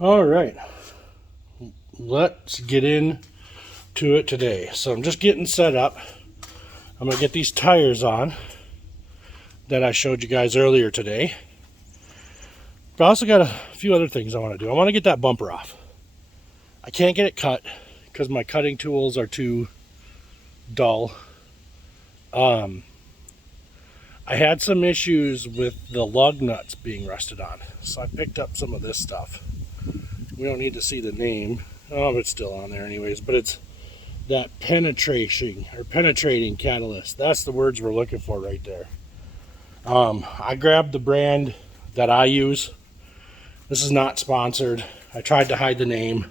All right, let's get into it today. So I'm just getting set up. I'm gonna get these tires on that I showed you guys earlier today. But I also got a few other things I want to do. I want to get that bumper off. I can't get it cut because my cutting tools are too dull. I had some issues with the lug nuts being rusted on, so I picked up some of this stuff. We don't need to see the name. Oh, it's still on there anyways, but it's that penetrating catalyst. That's the words we're looking for right there. I grabbed the brand that I use. This is not sponsored. I tried to hide the name.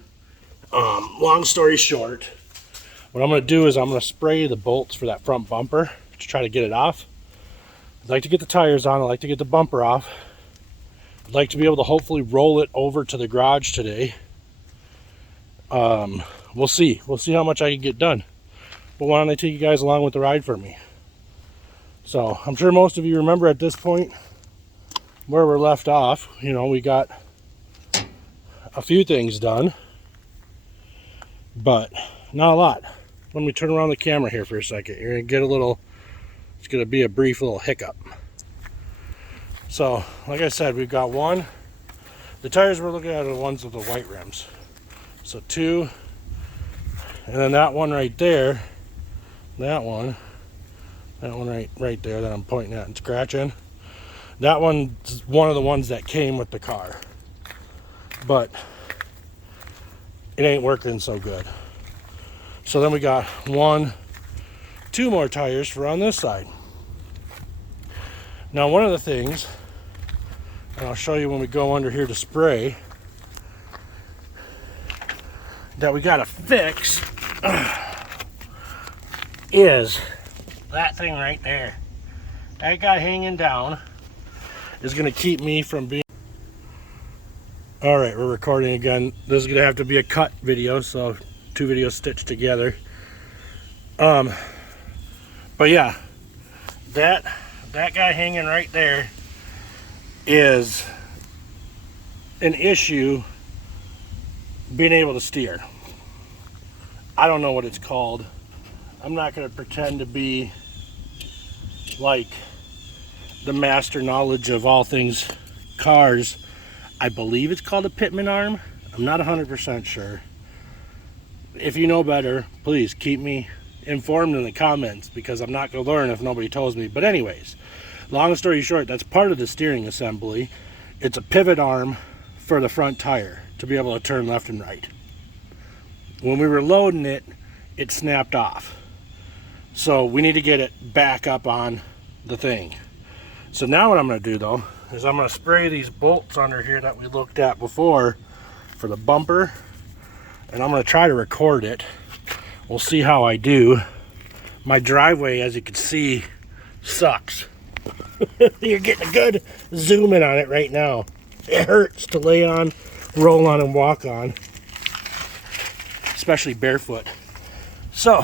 Long story short, what I'm going to do is I'm going to spray the bolts for that front bumper to try to get it off. I'd like to get the tires on. I'd like to get the bumper off. I'd like to be able to hopefully roll it over to the garage today. We'll see. We'll see how much I can get done. But why don't I take you guys along with the ride for me? So I'm sure most of you remember at this point where we're left off. You know, we got a few things done, but not a lot. Let me turn around the camera here for a second. You're gonna get a little, it's gonna be a brief little hiccup. So, like I said, we've got one. The tires we're looking at are the ones with the white rims. So two, and then that one right there, that one right there that I'm pointing at and scratching. That one's one of the ones that came with the car, but it ain't working so good. So then we got two more tires for on this side. Now one of the things, and I'll show you when we go under here to spray, that we gotta fix is that thing right there. That guy hanging down is gonna keep me from being... All right, we're recording again. This is gonna have to be a cut video, so two videos stitched together. But yeah, that guy hanging right there is an issue being able to steer. I don't know what it's called. I'm not going to pretend to be like the master knowledge of all things cars. I believe it's called a pitman arm. I'm not 100% sure. If you know better, please keep me informed in the comments, because I'm not going to learn if nobody tells me. But anyways, long story short, that's part of the steering assembly. It's a pivot arm for the front tire to be able to turn left and right. When we were loading it, it snapped off. So we need to get it back up on the thing. So now what I'm going to do though is I'm going to spray these bolts under here that we looked at before for the bumper, and I'm going to try to record it. We'll see how I do. My driveway, as you can see, sucks. You're getting a good zoom in on it right now. It hurts to lay on, roll on, and walk on, especially barefoot. So,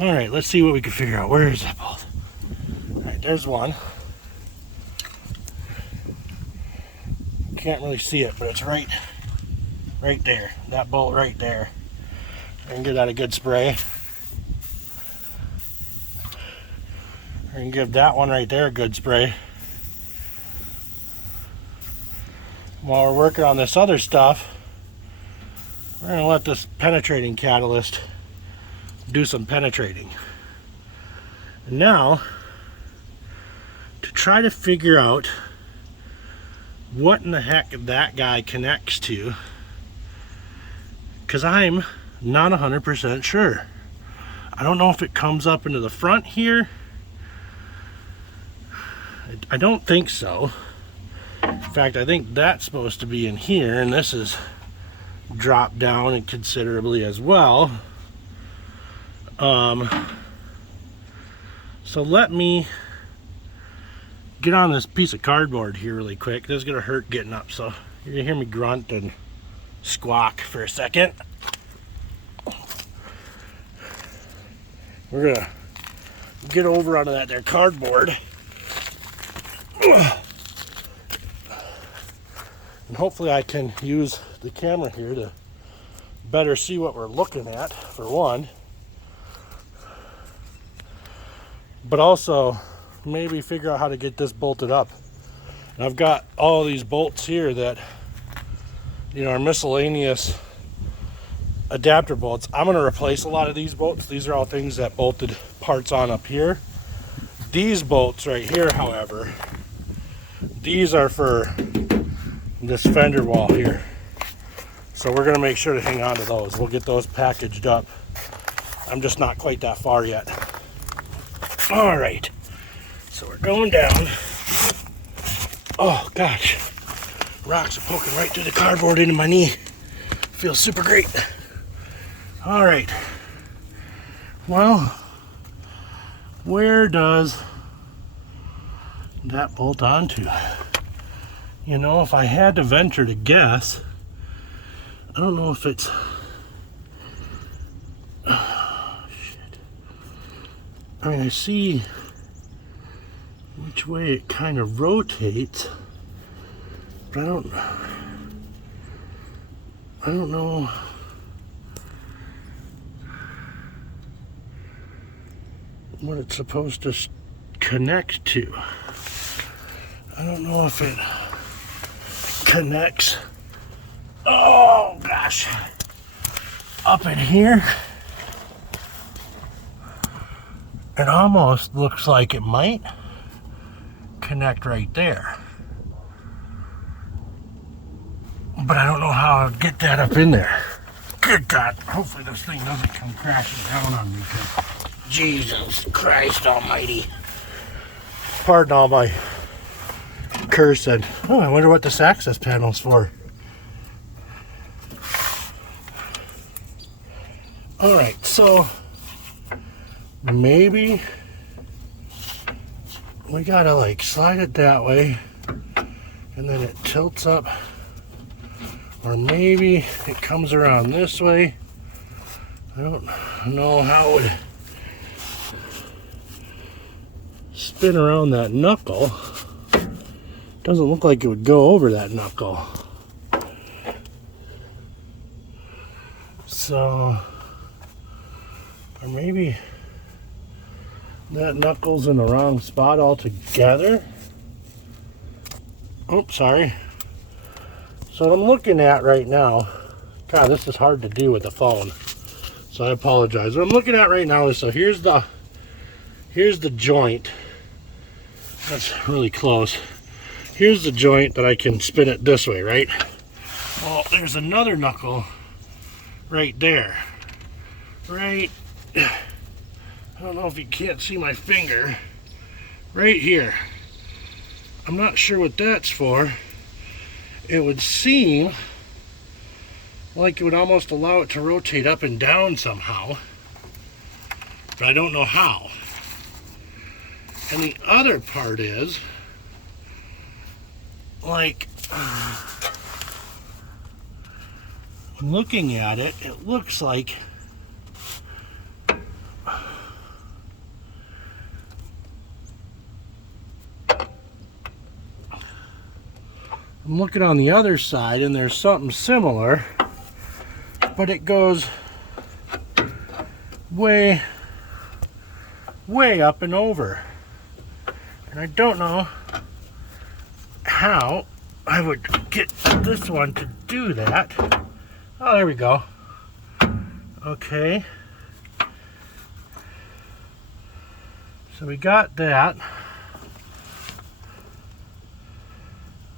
all right, let's see what we can figure out. Where is that bolt? All right, there's one. Can't really see it, but it's right there. That bolt right there. I can give that a good spray. I can give that one right there a good spray. While we're working on this other stuff, we're going to let this penetrating catalyst do some penetrating. And now, to try to figure out what in the heck that guy connects to, because I'm not 100% sure. I don't know if it comes up into the front here. I don't think so. In fact, I think that's supposed to be in here, and this is dropped down considerably as well. So let me get on this piece of cardboard here really quick. This is gonna hurt getting up, so you're gonna hear me grunt and squawk for a second. We're gonna get over onto that there cardboard. And hopefully I can use the camera here to better see what we're looking at, for one. But also maybe figure out how to get this bolted up. And I've got all these bolts here that, you know, are miscellaneous adapter bolts. I'm going to replace a lot of these bolts. These are all things that bolted parts on up here. These bolts right here, however, these are for this fender wall here. So we're going to make sure to hang on to those. We'll get those packaged up. I'm just not quite that far yet. All right. So we're going down. Oh gosh. Rocks are poking right through the cardboard into my knee. Feels super great. All right. Well, where does that bolt onto? You know, if I had to venture to guess, I don't know if it's... Oh, shit. I mean, I see which way it kind of rotates, but I don't know. What it's supposed to connect to. I don't know if it connects. Oh gosh, up in here. It almost looks like it might connect right there, but I don't know how I'd get that up in there. Good God, hopefully this thing doesn't come crashing down on me, because Jesus Christ almighty. Pardon all my cursing. Oh, I wonder what this access panel's for. Alright, so maybe we gotta like slide it that way and then it tilts up, or maybe it comes around this way. I don't know how it would spin around that knuckle. Doesn't look like it would go over that knuckle. So, or maybe that knuckle's in the wrong spot altogether. Oops, sorry. So what I'm looking at right now, God, this is hard to do with the phone, so I apologize. What I'm looking at right now is, so here's the joint. That's really close. Here's the joint that I can spin it this way, right? Well, there's another knuckle right there. Right, I don't know if you can't see my finger. Right here. I'm not sure what that's for. It would seem like it would almost allow it to rotate up and down somehow, but I don't know how. And the other part is, like, looking at it, it looks like I'm looking on the other side and there's something similar, but it goes way up and over. And I don't know how I would get this one to do that. Oh, there we go. Okay. So we got that.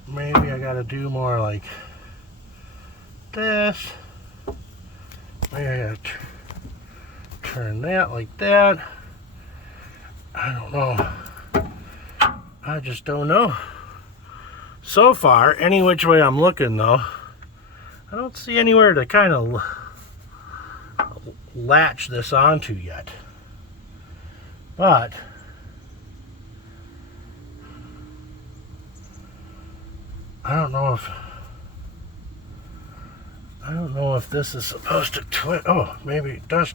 Maybe I gotta do more like this. Maybe I gotta turn that like that. I don't know. I just don't know. So far, any which way I'm looking though, I don't see anywhere to kind of latch this onto yet. But I don't know if this is supposed to twist. Oh, maybe it does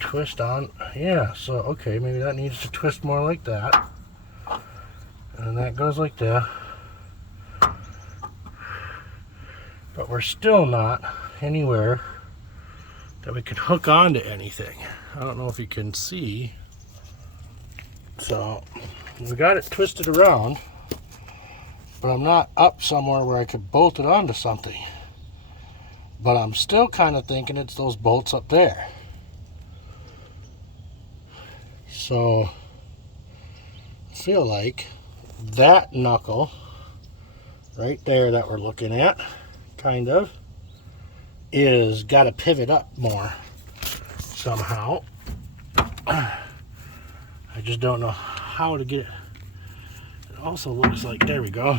twist on. Yeah, so okay, maybe that needs to twist more like that. And that goes like that. but we're still not anywhere that we can hook onto anything. I don't know if you can see. So we got it twisted around, but I'm not up somewhere where I could bolt it onto something. But I'm still kind of thinking it's those bolts up there. So I feel like that knuckle right there that we're looking at, kind of, is got to pivot up more somehow. I just don't know how to get it. It also looks like, there we go.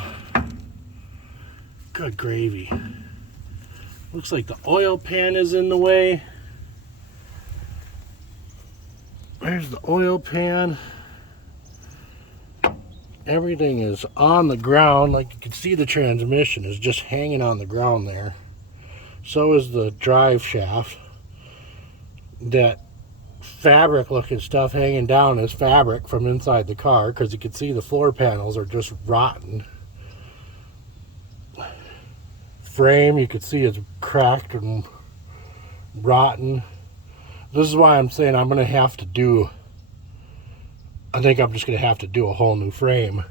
Good gravy. Looks like the oil pan is in the way. There's the oil pan. Everything is on the ground. Like you can see, the transmission is just hanging on the ground there. So is the drive shaft. That fabric looking stuff hanging down is fabric from inside the car, because you can see the floor panels are just rotten. Frame, you can see it's cracked and rotten. This is why I'm saying I'm going to have to do, I think I'm just going to have to do a whole new frame.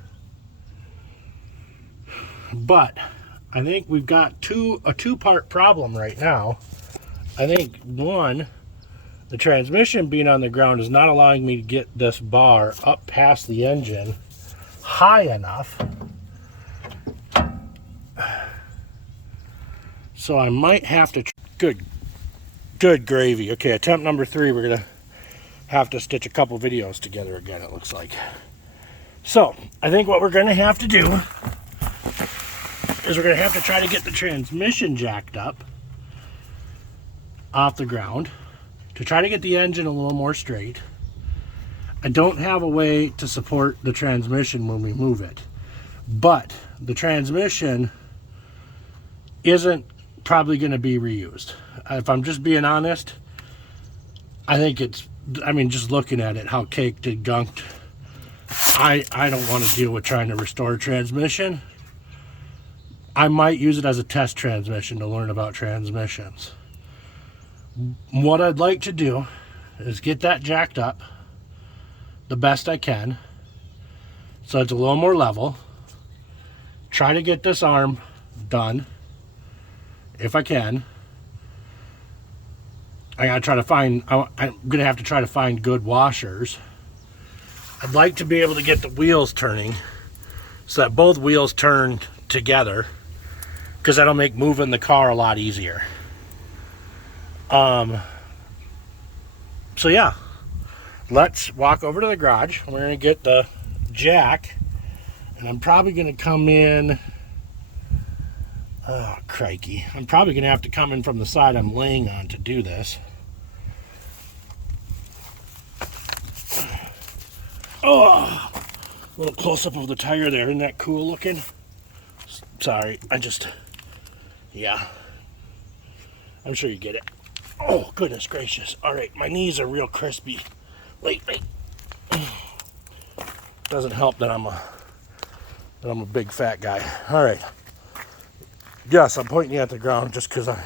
But I think we've got a two-part problem right now. I think one, the transmission being on the ground is not allowing me to get this bar up past the engine high enough. So I might have to, good gravy. Okay, attempt number 3, we're gonna have to stitch a couple videos together again, it looks like. So I think what we're gonna have to do is we're gonna have to try to get the transmission jacked up off the ground to try to get the engine a little more straight. I don't have a way to support the transmission when we move it, but the transmission isn't probably going to be reused. If I'm just being honest, I think it's, I mean, just looking at it, how caked and gunked, I don't want to deal with trying to restore transmission. I might use it as a test transmission to learn about transmissions. What I'd like to do is get that jacked up the best I can so it's a little more level. Try to get this arm done if I can. I gotta try to find, I'm gonna have to try to find good washers. I'd like to be able to get the wheels turning so that both wheels turn together, because that'll make moving the car a lot easier. So yeah, let's walk over to the garage. We're gonna get the jack, and I'm probably gonna come in, oh crikey, I'm probably gonna have to come in from the side I'm laying on to do this. Oh, a little close-up of the tire there. Isn't that cool looking? Sorry, yeah, I'm sure you get it. Oh, goodness gracious. All right, my knees are real crispy lately. Doesn't help that I'm a big fat guy. All right. Yes, I'm pointing at the ground just because I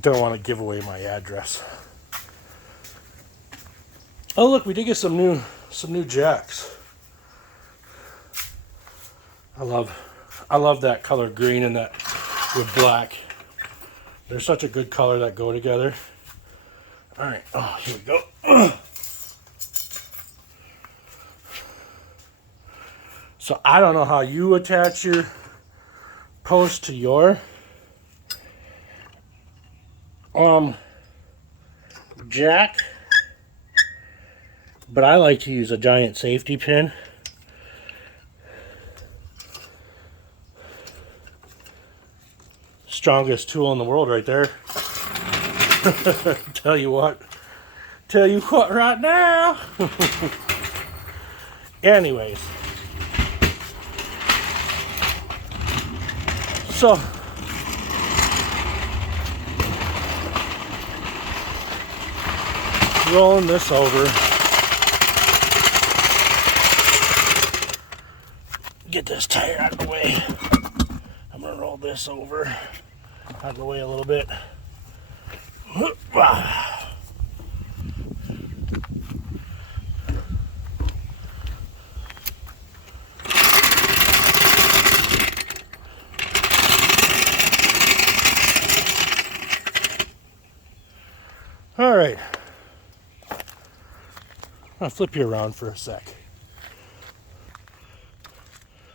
don't want to give away my address. Oh, look, we did get some new jacks. I love that color green and that with black. They're such a good color that go together. All right, oh, here we go. So I don't know how you attach your post to your jack, but I like to use a giant safety pin. Strongest tool in the world right there. Tell you what right now. Anyways, so rolling this over, get this tire out of the way. I'm gonna roll this over out of the way a little bit. All right, I'll flip you around for a sec.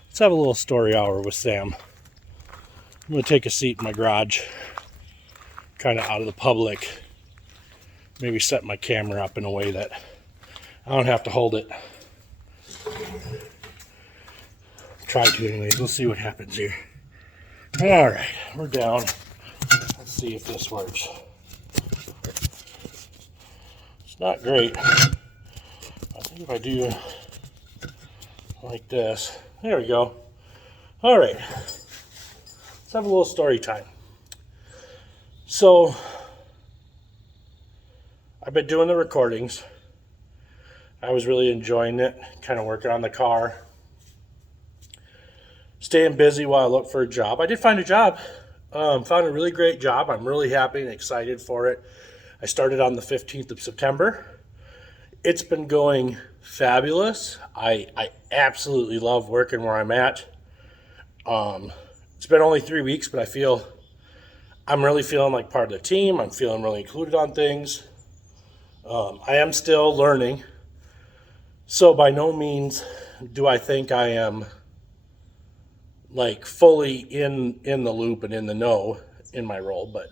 Let's have a little story hour with Sam. I'm going to take a seat in my garage, kind of out of the public. Maybe set my camera up in a way that I don't have to hold it. Try to anyways. We'll see what happens here. All right, we're down. Let's see if this works. It's not great. I think if I do like this, there we go. All right, let's have a little story time. So I've been doing the recordings. I was really enjoying it, kind of working on the car, staying busy while I look for a job. I did find a job, found a really great job. I'm really happy and excited for it. I started on the 15th of September. It's been going fabulous. I absolutely love working where I'm at. It's been only 3 weeks, but I'm really feeling like part of the team. I'm feeling really included on things. I am still learning. So by no means do I think I am like fully in the loop and in the know in my role, but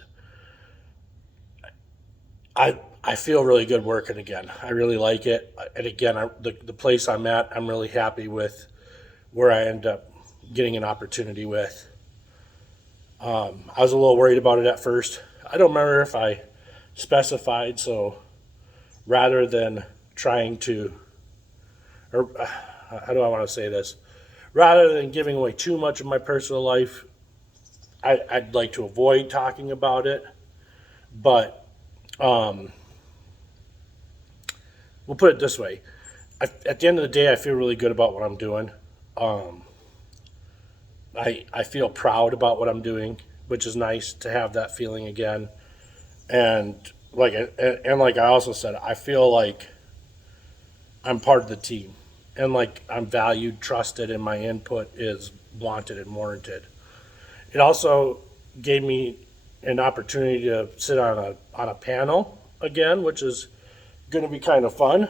I feel really good working again. I really like it. And again, the place I'm at, I'm really happy with where I end up getting an opportunity with. I was a little worried about it at first. I don't remember if I specified, so rather than trying to, or how do I want to say this? Rather than giving away too much of my personal life, I'd like to avoid talking about it. But we'll put it this way. At the end of the day, I feel really good about what I'm doing. I feel proud about what I'm doing, which is nice to have that feeling again. And like I also said, I feel like I'm part of the team, and like I'm valued, trusted, and my input is wanted and warranted. It also gave me an opportunity to sit on a panel again, which is going to be kind of fun.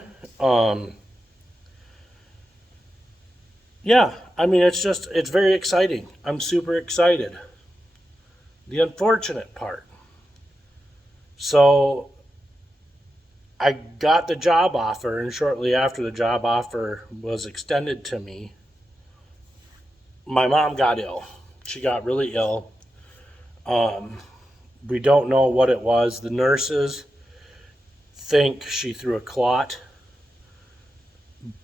Yeah, I mean, it's very exciting. I'm super excited. The unfortunate part. So I got the job offer, and shortly after the job offer was extended to me, my mom got ill. She got really ill. We don't know what it was. The nurses think she threw a clot.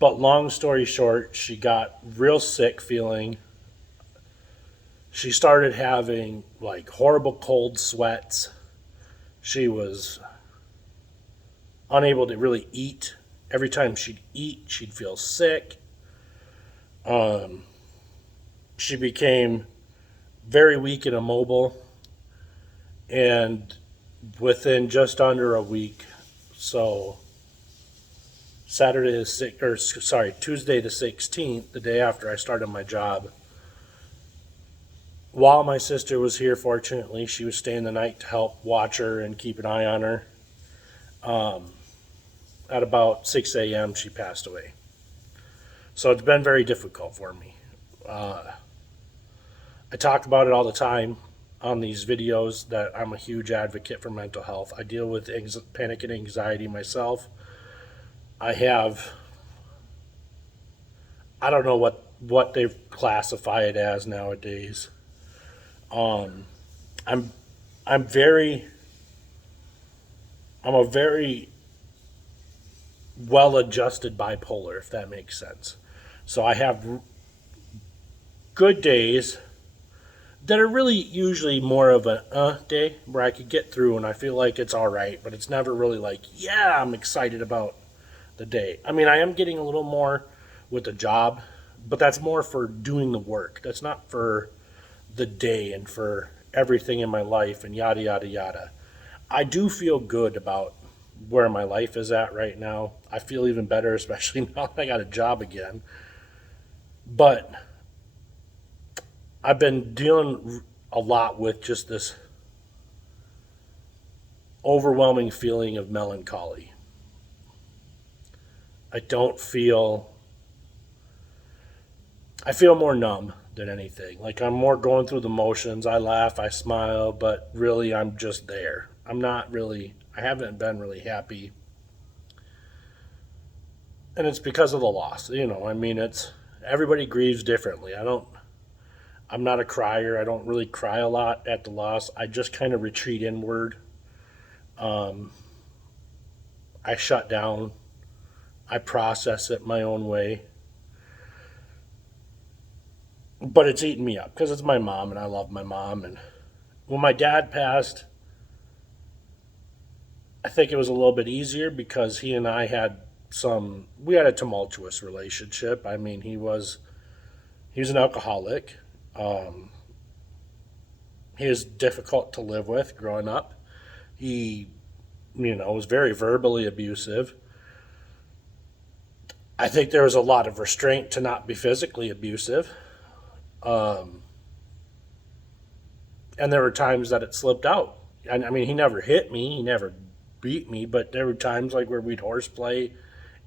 But long story short, she got real sick feeling. She started having like horrible cold sweats. She was unable to really eat. Every time she'd eat, she'd feel sick. She became very weak and immobile. And within just under a week, so Tuesday the 16th, the day after I started my job, while my sister was here, fortunately, she was staying the night to help watch her and keep an eye on her. At about 6 a.m., she passed away. So it's been very difficult for me. I talk about it all the time on these videos that I'm a huge advocate for mental health. I deal with panic and anxiety myself. I don't know what they classify it as nowadays. I'm a very well-adjusted bipolar, if that makes sense. So I have good days that are really usually more of a day where I could get through and I feel like it's all right, but it's never really like, yeah, I'm excited about the day. I mean, I am getting a little more with the job, but that's more for doing the work. That's not for the day and for everything in my life and yada, yada, yada. I do feel good about where my life is at right now. I feel even better, especially now that I got a job again. But I've been dealing a lot with just this overwhelming feeling of melancholy. I don't feel, I feel more numb than anything. Like I'm more going through the motions. I laugh, I smile, but really I'm just there. I'm not really, I haven't been really happy. And it's because of the loss. You know, I mean, it's, everybody grieves differently. I'm not a crier. I don't really cry a lot at the loss. I just kind of retreat inward. Um, I shut down. I process it my own way. But it's eating me up because it's my mom and I love my mom. And when my dad passed, I think it was a little bit easier because he and I had we had a tumultuous relationship. I mean, he was an alcoholic. Um, he was difficult to live with growing up. He, was very verbally abusive. I think there was a lot of restraint to not be physically abusive. Um, and there were times that it slipped out. I mean, he never hit me, he never beat me, but there were times like where we'd horseplay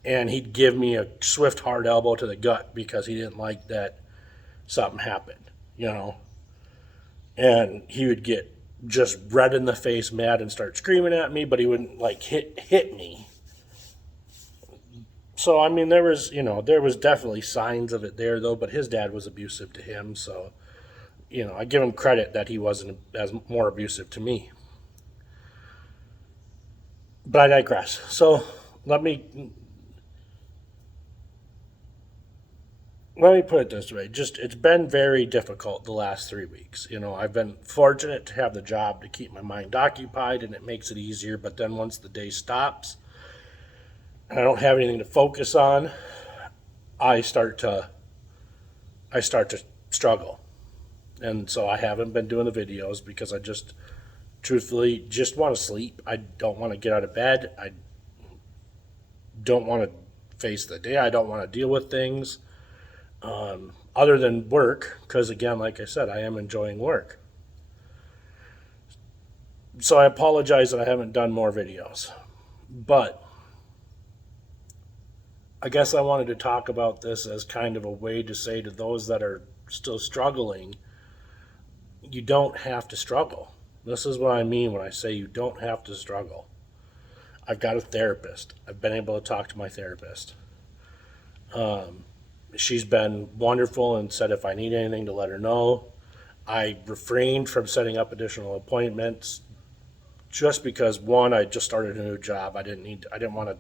and he'd give me a swift, hard elbow to the gut because he didn't like that something happened. And he would get just red in the face, mad, and start screaming at me, but he wouldn't like hit me. So I mean, there was definitely signs of it there though. But his dad was abusive to him, so I give him credit that he wasn't as more abusive to me. But I digress. So let me let me put it this way. Just it's been very difficult the last 3 weeks. I've been fortunate to have the job to keep my mind occupied, and it makes it easier. But then once the day stops, and I don't have anything to focus on, I start to I start to struggle. And so I haven't been doing the videos because I just truthfully just want to sleep. I don't want to get out of bed. I don't want to face the day. I don't want to deal with things other than work because, again, like I said, I am enjoying work. So I apologize that I haven't done more videos. But I guess I wanted to talk about this as kind of a way to say to those that are still struggling, you don't have to struggle. This is what I mean when I say you don't have to struggle. I've got a therapist. I've been able to talk to my therapist. She's been wonderful and said if I need anything to let her know. I refrained from setting up additional appointments just because one, I just started a new job. I didn't want to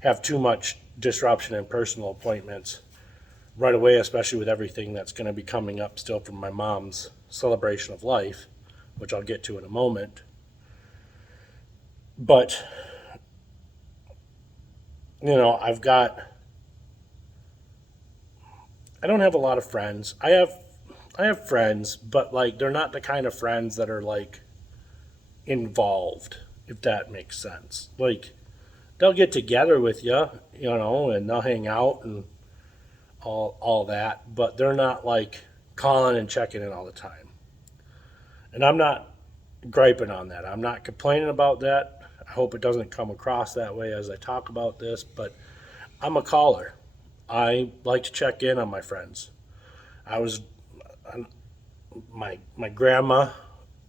have too much disruption in personal appointments right away, especially with everything that's going to be coming up still from my mom's celebration of life, which I'll get to in a moment. But I don't have a lot of friends. I have friends, but like they're not the kind of friends that are like involved, if that makes sense. Like they'll get together with you, and they'll hang out and all that, but they're not like calling and checking in all the time. And I'm not griping on that. I'm not complaining about that. I hope it doesn't come across that way as I talk about this, but I'm a caller. I like to check in on my friends. I was my grandma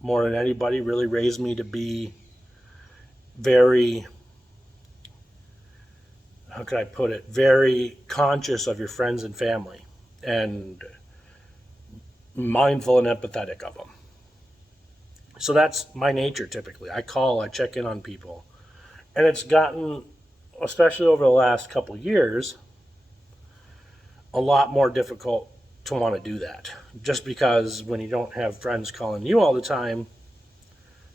more than anybody really raised me to be very, how can I put it, very conscious of your friends and family and mindful and empathetic of them. So that's my nature typically. I call, I check in on people. And it's gotten, especially over the last couple years, a lot more difficult to want to do that. Just because when you don't have friends calling you all the time,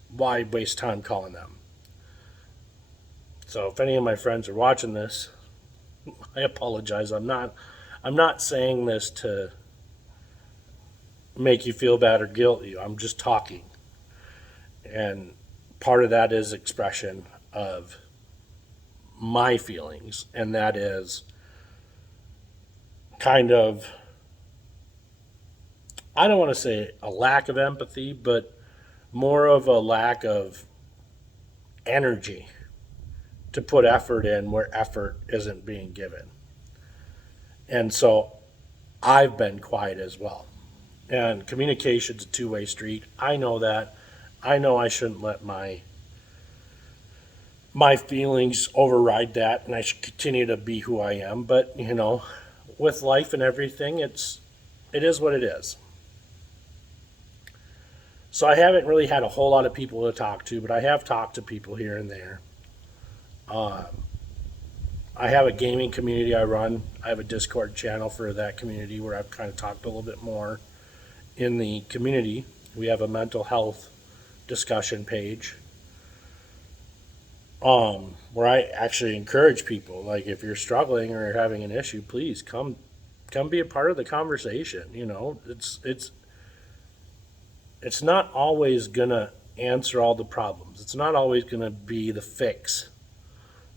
why waste time calling them? So if any of my friends are watching this, I apologize. I'm not saying this to make you feel bad or guilt you. I'm just talking. And part of that is expression of my feelings, and that is kind of, I don't want to say a lack of empathy, but more of a lack of energy to put effort in where effort isn't being given. And so I've been quiet as well. And communication's a two-way street. I know that. I know I shouldn't let my feelings override that, and I should continue to be who I am. But with life and everything, it is what it is. So I haven't really had a whole lot of people to talk to, but I have talked to people here and there. I have a gaming community I run. I have a Discord channel for that community where I've kind of talked a little bit more in the community. We have a mental health discussion page where I actually encourage people, like, if you're struggling or having an issue, please come be a part of the conversation. It's not always gonna answer all the problems. It's not always gonna be the fix,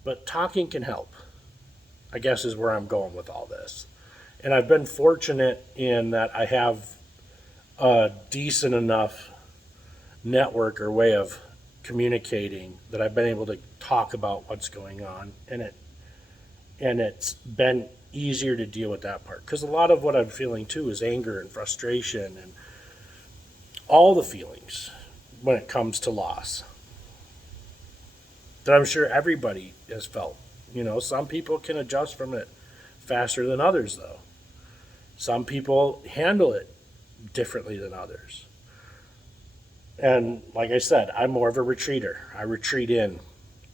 but talking can help, I guess, is where I'm going with all this. And I've been fortunate in that I have a decent enough network or way of communicating that I've been able to talk about what's going on, and it's been easier to deal with that part, because a lot of what I'm feeling too is anger and frustration and all the feelings when it comes to loss that I'm sure everybody has felt. Some people can adjust from it faster than others, though. Some people handle it differently than others. And like I said, I'm more of a retreater. I retreat in.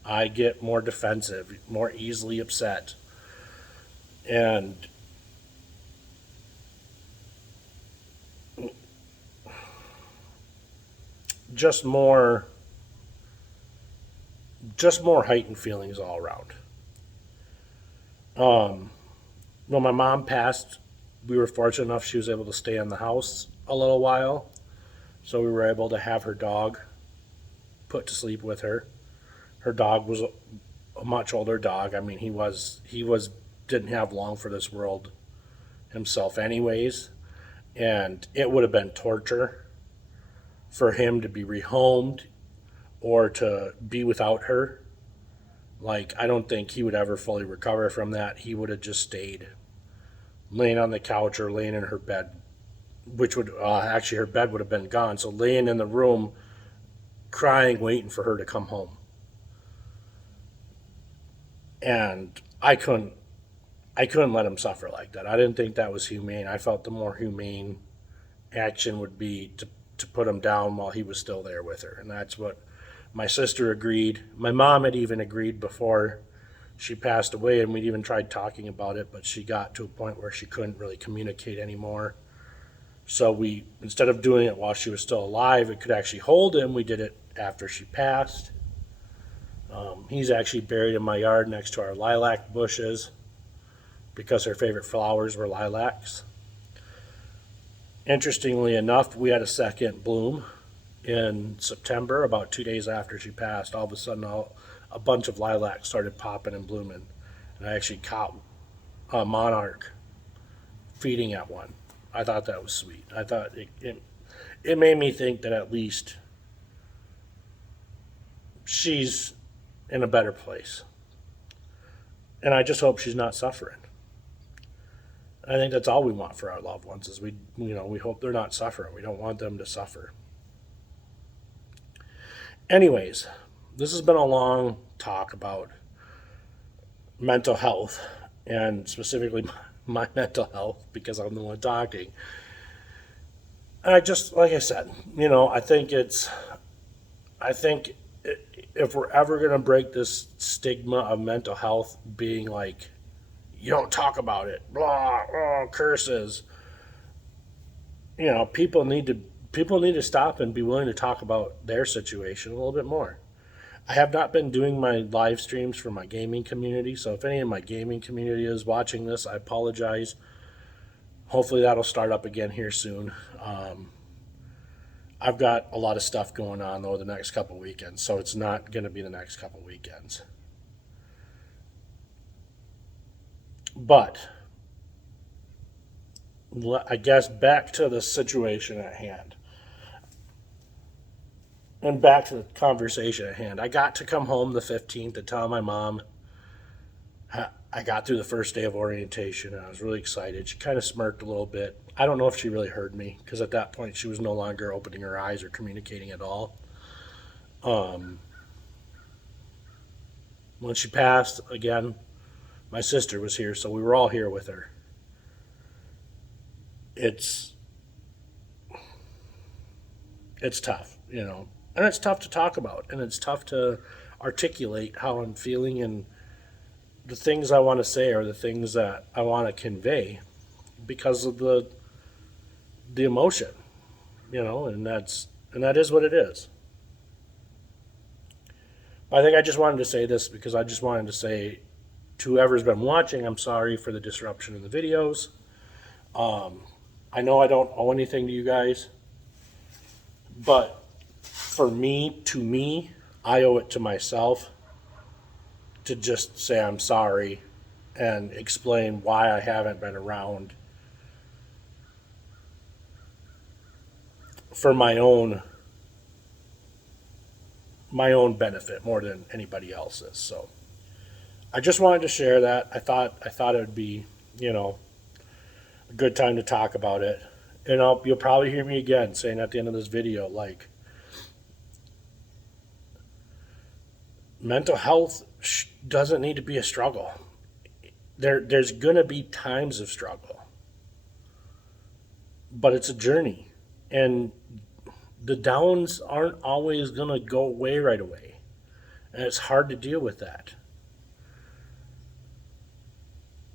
I get more defensive, more easily upset. And just more heightened feelings all around. When my mom passed, we were fortunate enough she was able to stay in the house a little while. So we were able to have her dog put to sleep with her. Her dog was a much older dog. I mean, he didn't have long for this world himself anyways. And it would have been torture for him to be rehomed or to be without her. Like, I don't think he would ever fully recover from that. He would have just stayed laying on the couch or laying in her bed, which would actually, her bed would have been gone. So laying in the room, crying, waiting for her to come home. And I couldn't let him suffer like that. I didn't think that was humane. I felt the more humane action would be to put him down while he was still there with her. And that's what my sister agreed. My mom had even agreed before she passed away, and we'd even tried talking about it, but she got to a point where she couldn't really communicate anymore. So we, instead of doing it while she was still alive, it could actually hold him, we did it after she passed. He's actually buried in my yard next to our lilac bushes because her favorite flowers were lilacs. Interestingly enough, we had a second bloom in September, about 2 days after she passed. All of a sudden, a bunch of lilacs started popping and blooming. And I actually caught a monarch feeding at one. I thought that was sweet. I thought it made me think that at least she's in a better place. And I just hope she's not suffering. I think that's all we want for our loved ones, is we hope they're not suffering. We don't want them to suffer. Anyways, this has been a long talk about mental health, and specifically my mental health, because I'm the one talking. And I just, like I said, I think if we're ever going to break this stigma of mental health being like, you don't talk about it, blah, oh, curses. People need to stop and be willing to talk about their situation a little bit more. I have not been doing my live streams for my gaming community, so if any of my gaming community is watching this, I apologize. hopefully that'll start up again here soon. I've got a lot of stuff going on though the next couple weekends, so it's not going to be the next couple weekends. But I guess back to the situation at hand. And back to the conversation at hand. I got to come home the 15th to tell my mom I got through the first day of orientation, and I was really excited. She kind of smirked a little bit. I don't know if she really heard me, because at that point she was no longer opening her eyes or communicating at all. When she passed, again, my sister was here, so we were all here with her. It's tough, you know, and it's tough to talk about, and it's tough to articulate how I'm feeling and the things I want to say or the things that I want to convey because of the emotion, you know, and that is what it is. I think I just wanted to say this because I just wanted to say to whoever's been watching, I'm sorry for the disruption in the videos. I know I don't owe anything to you guys, but for me, I owe it to myself to just say I'm sorry and explain why I haven't been around for my own benefit more than anybody else's. So I just wanted to share that. I thought it would be, you know, a good time to talk about it. And you'll probably hear me again saying at the end of this video, like, mental health doesn't need to be a struggle. There's gonna be times of struggle, but it's a journey, and the downs aren't always gonna go away right away, and it's hard to deal with that.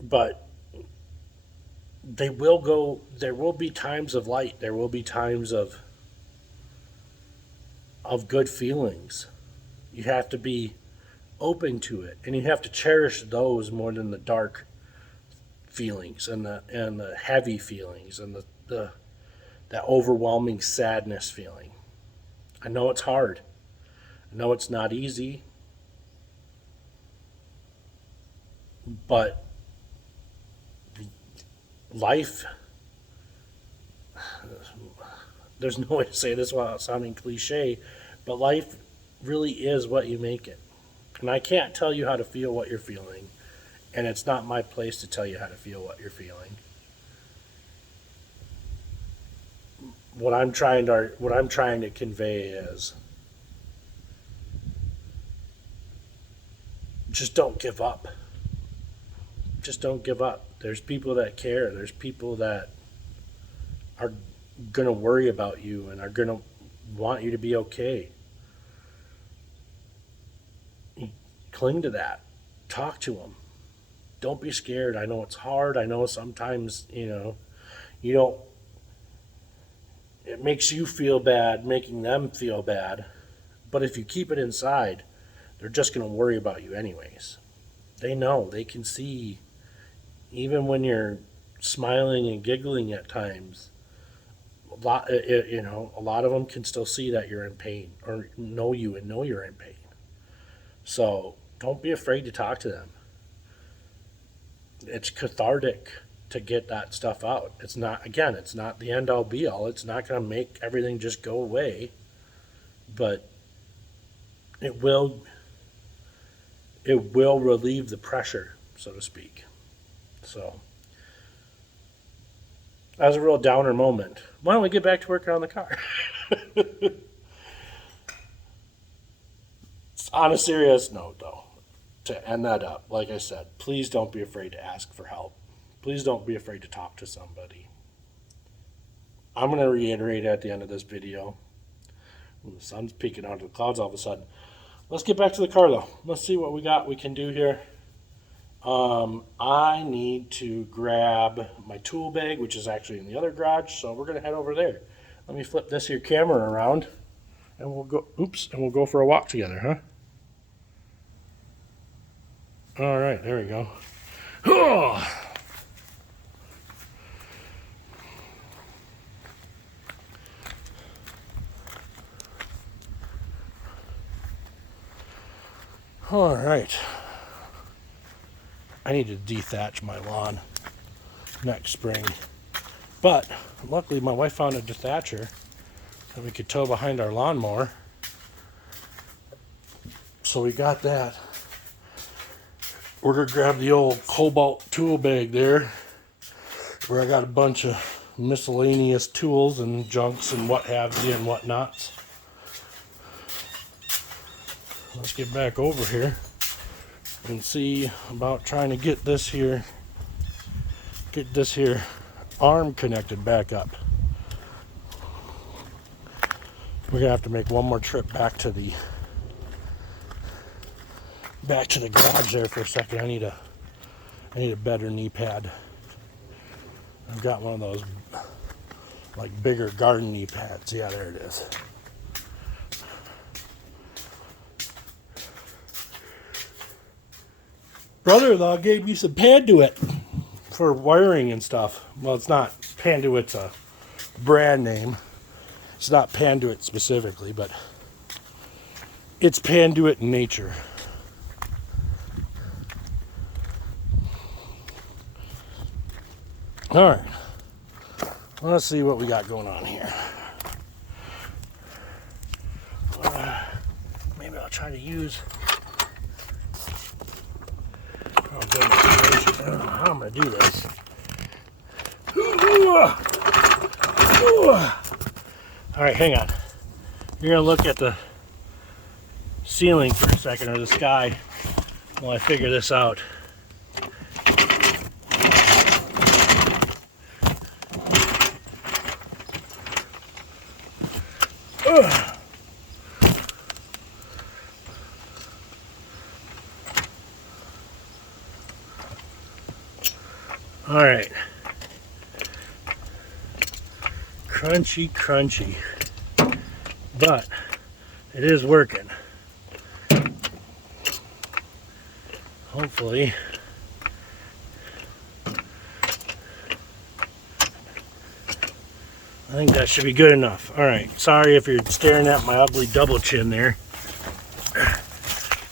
But they will go. There will be times of light. There will be times of good feelings. You have to be open to it, and you have to cherish those more than the dark feelings and the heavy feelings and the that overwhelming sadness feeling. I know it's hard. I know it's not easy, but life, there's no way to say this without sounding cliche, but life really is what you make it. And I can't tell you how to feel what you're feeling, and it's not my place to tell you how to feel what you're feeling. What I'm trying to convey is just don't give up. Just don't give up. There's people that care. There's people that are going to worry about you and are going to want you to be okay. Cling to that. Talk to them. Don't be scared. I know it's hard. I know sometimes, you don't, it makes you feel bad making them feel bad. But if you keep it inside, they're just going to worry about you anyways. They know. They can see, even when you're smiling and giggling at times, a lot of them can still see that you're in pain or know you and know you're in pain. So don't be afraid to talk to them. It's cathartic to get that stuff out. It's not the end all be all. It's not going to make everything just go away, but it will relieve the pressure, so to speak. So that was a real downer moment. Why don't we get back to working on the car? On a serious note, though, to end that up, like I said, please don't be afraid to ask for help. Please don't be afraid to talk to somebody. I'm going to reiterate at the end of this video. The sun's peeking out of the clouds all of a sudden. Let's get back to the car, though. Let's see what we can do here. I need to grab my tool bag, which is actually in the other garage, so we're going to head over there. Let me flip this here camera around, and we'll go for a walk together, huh? All right, there we go. All right. I need to dethatch my lawn next spring. But luckily my wife found a dethatcher that we could tow behind our lawnmower. So we got that. We're gonna grab the old Cobalt tool bag there, where I got a bunch of miscellaneous tools and junks and what have you and whatnots. Let's get back over here and see about trying to get this here arm connected back up. We're gonna have to make one more trip back to the garage there for a second. I need a better knee pad. I've got one of those like bigger garden knee pads. Yeah, there it is. Brother-in-law gave me some Panduit for wiring and stuff. Well, it's not Panduit's a brand name. It's not Panduit specifically, but it's Panduit in nature. All right, let's see what we got going on here. Maybe I'll try to use. Oh goodness, I don't know how I'm gonna do this. All right, hang on. You're gonna look at the ceiling for a second, or the sky, while I figure this out. All right. Crunchy, crunchy. But it is working. Hopefully. I think that should be good enough. All right. Sorry if you're staring at my ugly double chin there.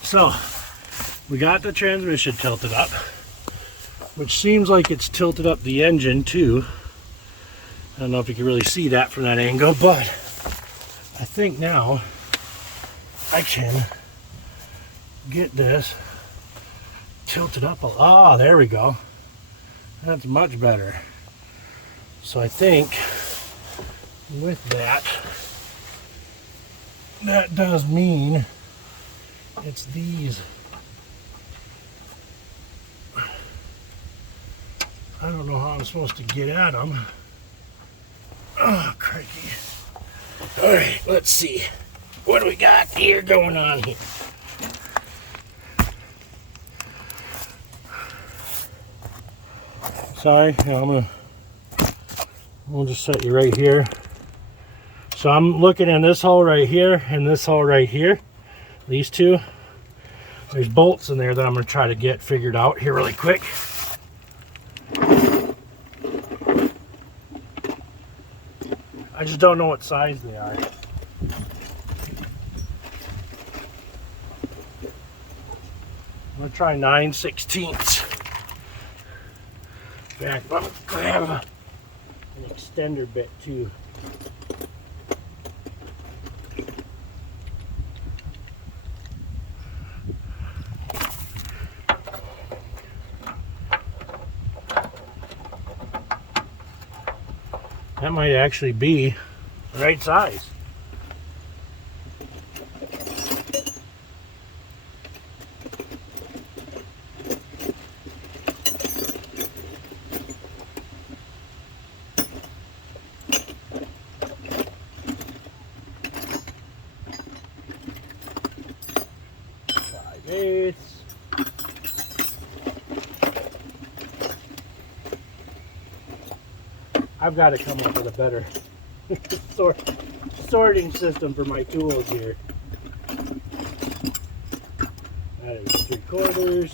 So, we got the transmission tilted up, which seems like it's tilted up the engine too. I don't know if you can really see that from that angle, but I think now I can get this tilted up. Ah, there we go. That's much better. So I think with that, that does mean it's these. I don't know how I'm supposed to get at them. Oh, crikey. All right, let's see. What do we got here going on here? Sorry, we'll just set you right here. So I'm looking in this hole right here and this hole right here. These two. There's bolts in there that I'm going to try to get figured out here really quick. I just don't know what size they are. I'm going to try 9/16. Back up. I have an extender bit too. That might actually be the right size. I've got to come up with a better sorting system for my tools here. That is 3/4.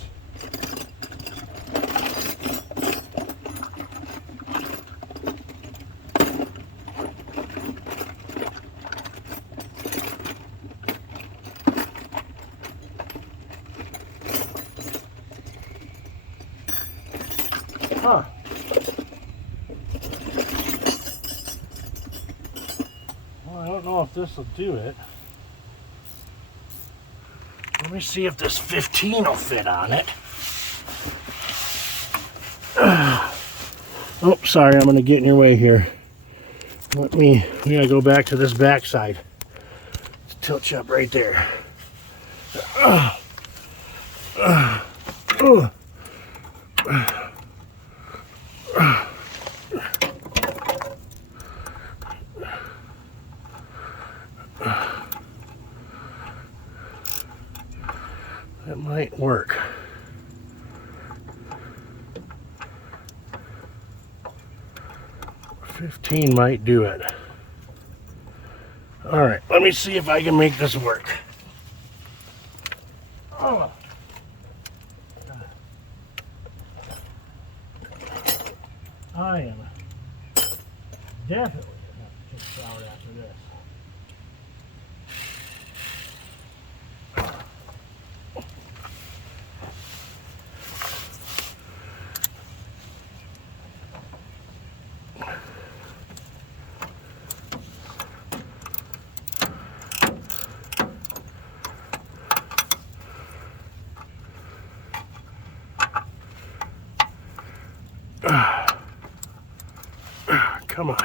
Well, I don't know if this will do it. Let me see if this 15 will fit on it. Oh, sorry, I'm going to get in your way here. We gotta go back to this backside. Tilt you up right there. That might work. $15 might do it. All right, let me see if I can make this work. Oh. I am definitely gonna have to take a shower after this. Come on.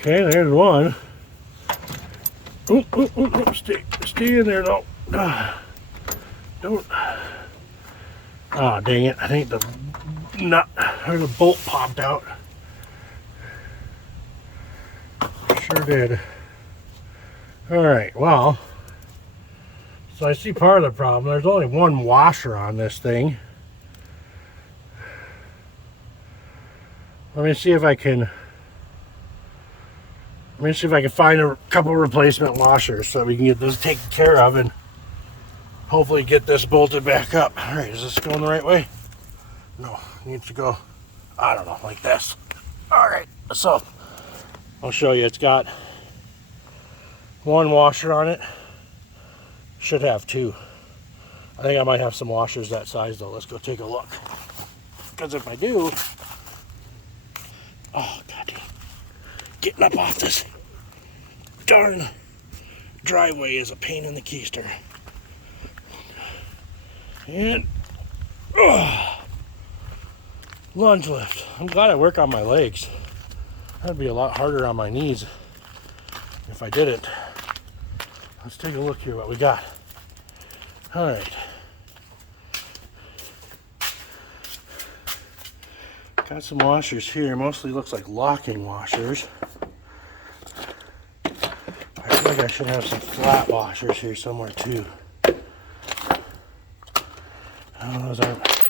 Okay, there's one. Stay in there, though. Don't. Oh, dang it! I think the nut or the bolt popped out. Sure did. All right. Well, so I see part of the problem. There's only one washer on this thing. Let me see if I can. Let me see if I can find a couple replacement washers so we can get this taken care of and hopefully get this bolted back up. All right, is this going the right way? No, it needs to go, I don't know, like this. All right, so I'll show you. It's got one washer on it. Should have two. I think I might have some washers that size though. Let's go take a look. Because if I do, oh god, getting up off this darn driveway is a pain in the keister. And lunge lift. I'm glad I work on my legs. That'd be a lot harder on my knees if I didn't. Let's take a look here what we got. All right. Got some washers here. Mostly looks like locking washers. I feel like I should have some flat washers here somewhere too. Oh, those aren't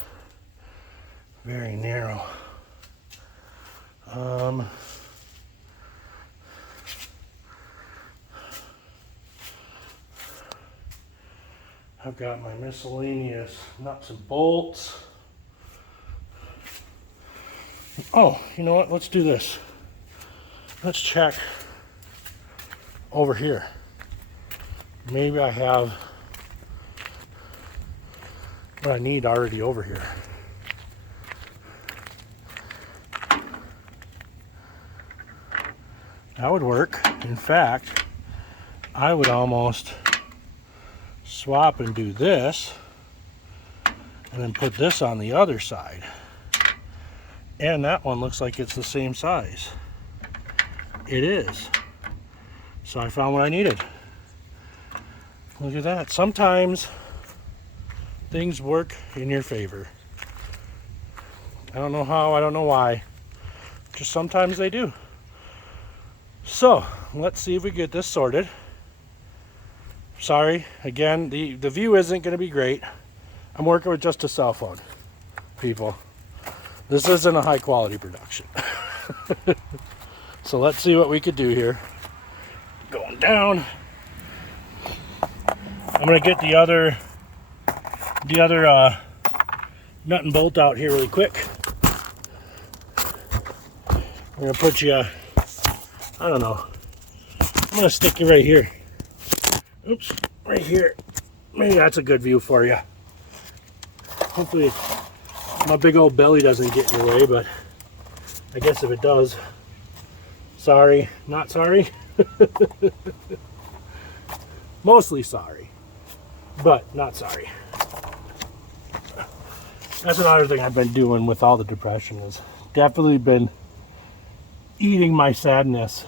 very narrow. I've got my miscellaneous nuts and bolts. Oh, you know what? Let's do this. Let's check over here. Maybe I have what I need already over here. That would work. In fact, I would almost swap and do this and then put this on the other side. And that one looks like it's the same size. It is. So I found what I needed. Look at that. Sometimes things work in your favor. I don't know how, I don't know why. Just sometimes they do. So let's see if we get this sorted. Sorry, again, the view isn't going to be great. I'm working with just a cell phone, people. This isn't a high quality production. So let's see what we could do here. down. I'm gonna get the other nut and bolt out here really quick. I'm gonna put you, I don't know. I'm gonna stick you right here. Oops, right here. Maybe that's a good view for you. Hopefully my big old belly doesn't get in your way, but I guess if it does, sorry, not sorry. Mostly sorry, but not sorry. That's another thing I've been doing with all the depression, is definitely been eating my sadness.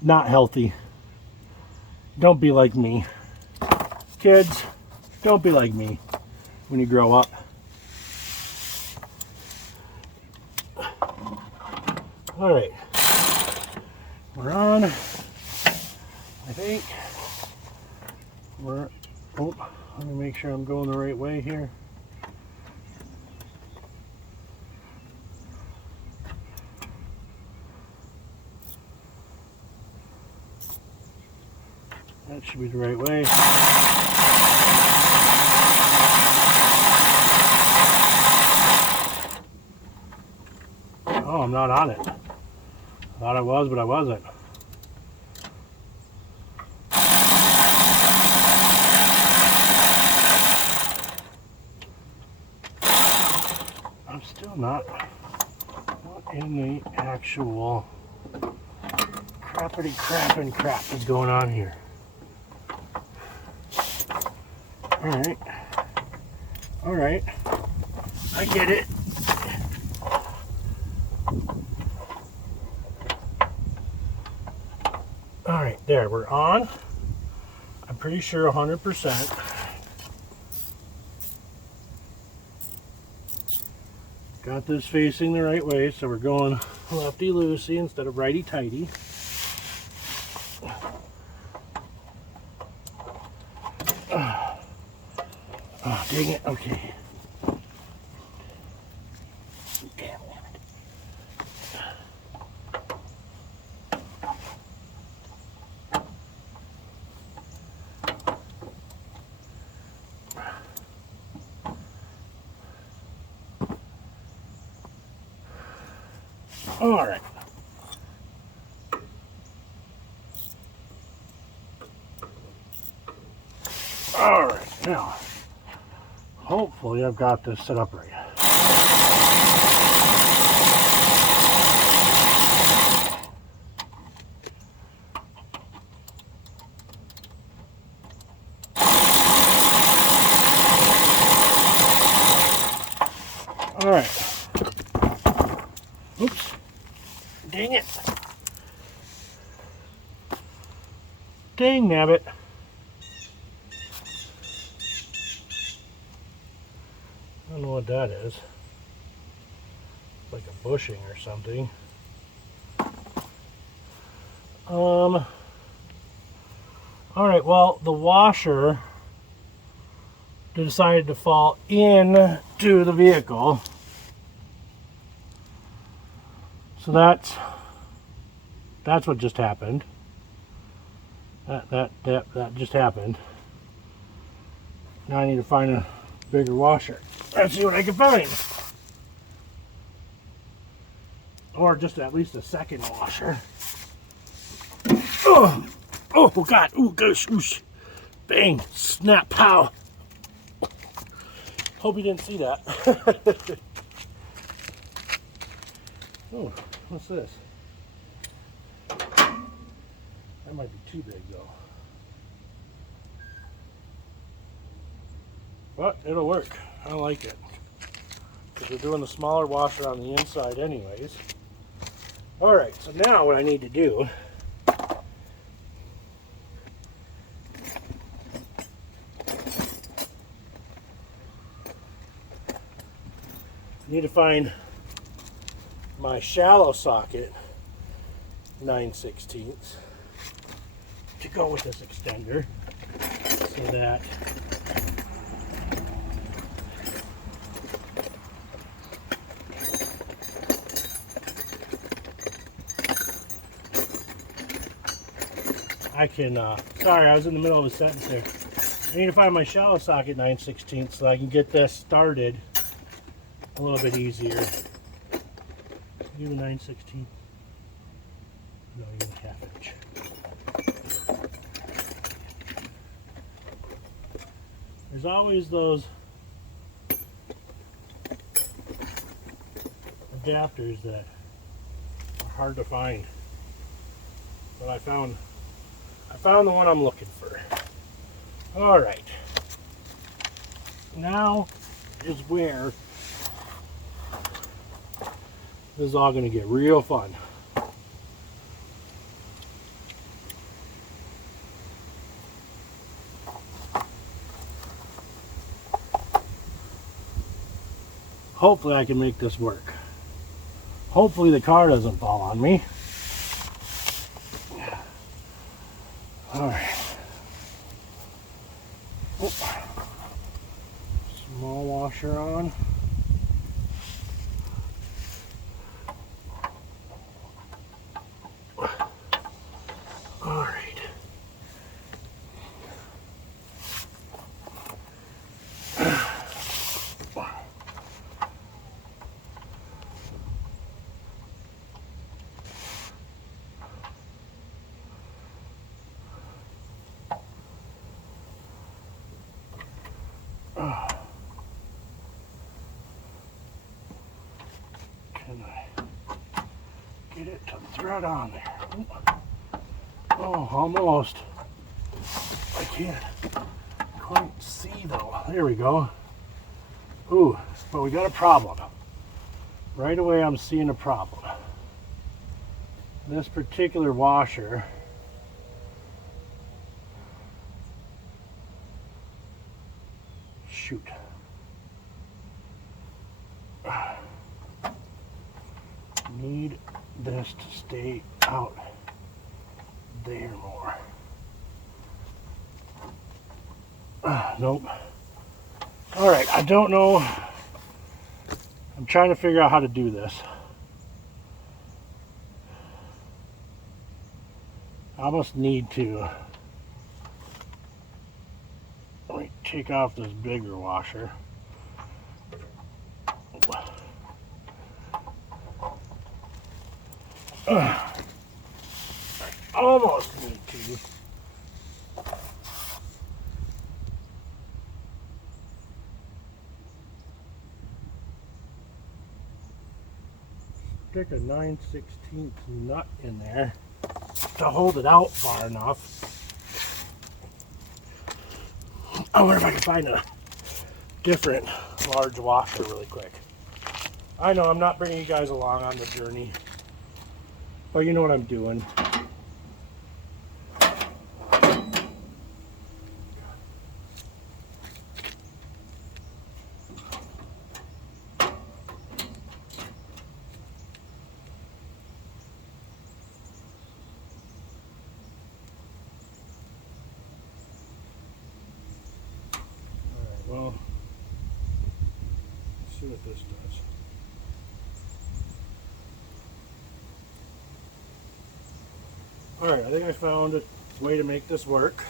Not healthy. Don't be like me. Kids, don't be like me when you grow up. All right, we're on. I think we're, oh, let me make sure I'm going the right way here. That should be the right way. Oh, I'm not on it. Thought I was, but I wasn't. I'm still not in the actual crappity crap that's going on here. All right, I get it. All right, there, we're on. I'm pretty sure 100%. Got this facing the right way, so we're going lefty-loosey instead of righty-tighty. Oh, dang it, okay. Damn it. All right. All right, now, hopefully I've got this set up right. All right. Oops. Dang it. Dang nabbit. I don't know what that is. Like a bushing or something. All right, well, the washer decided to fall into the vehicle. So that's what just happened. That just happened. Now I need to find a bigger washer. Let's see what I can find. Or just at least a second washer. Oh, oh God, oh gosh, oosh. Bang, snap, pow. Hope you didn't see that. Oh, what's this? That might be too big though. But it'll work. I like it. Because we're doing the smaller washer on the inside anyways. Alright, so now what I need to do find my shallow socket 9/16 to go with this extender so that sorry, I was in the middle of a sentence there. I need to find my shallow socket 9/16 so I can get this started a little bit easier. Give a 9/16. No, even a 1/2 inch. There's always those adapters that are hard to find, but I found the one I'm looking for. All right, now is where this is all going to get real fun. Hopefully I can make this work. Hopefully the car doesn't fall on me. All right. Oh. Small washer on. All right. Can I get it to thread on there? Oh, almost. I can't quite see though. There we go. Ooh, but we got a problem. Right away I'm seeing a problem. This particular washer shoot. Need this to stay out there more. Nope. All right, I don't know. I'm trying to figure out how to do this. I almost need to let me take off this bigger washer. I almost need to. Stick a 9/16 nut in there to hold it out far enough. I wonder if I can find a different large washer really quick. I know I'm not bringing you guys along on the journey, but you know what I'm doing. Well, let's see what this does. Alright, I think I found a way to make this work.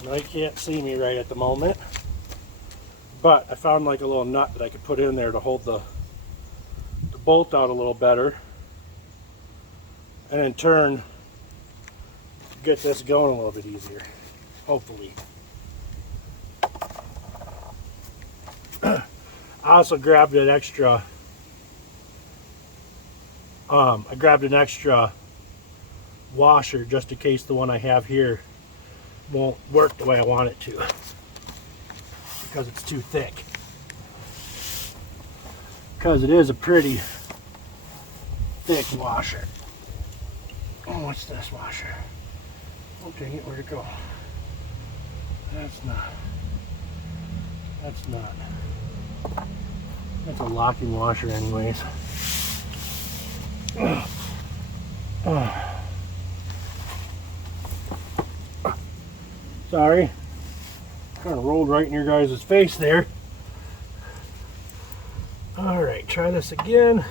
And I can't see me right at the moment, but I found like a little nut that I could put in there to hold the bolt out a little better, and in turn get this going a little bit easier, hopefully. I also grabbed an extra washer just in case the one I have here won't work the way I want it to because it's too thick. Because it is a pretty thick washer. Oh, what's this washer? Oh dang it, where'd it go? That's a locking washer anyways. Sorry, kind of rolled right in your guys' face there. All right, try this again.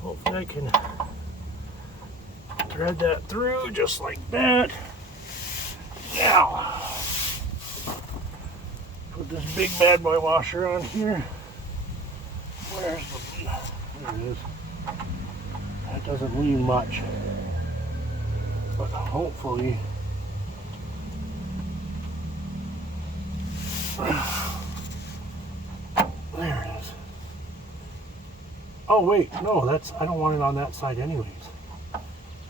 Hopefully I can Thread that through just like that. Now, put this big bad boy washer on here. Where's the, there it is. That doesn't leave much, but hopefully, there it is. Oh wait, no, that's, I don't want it on that side anyways. I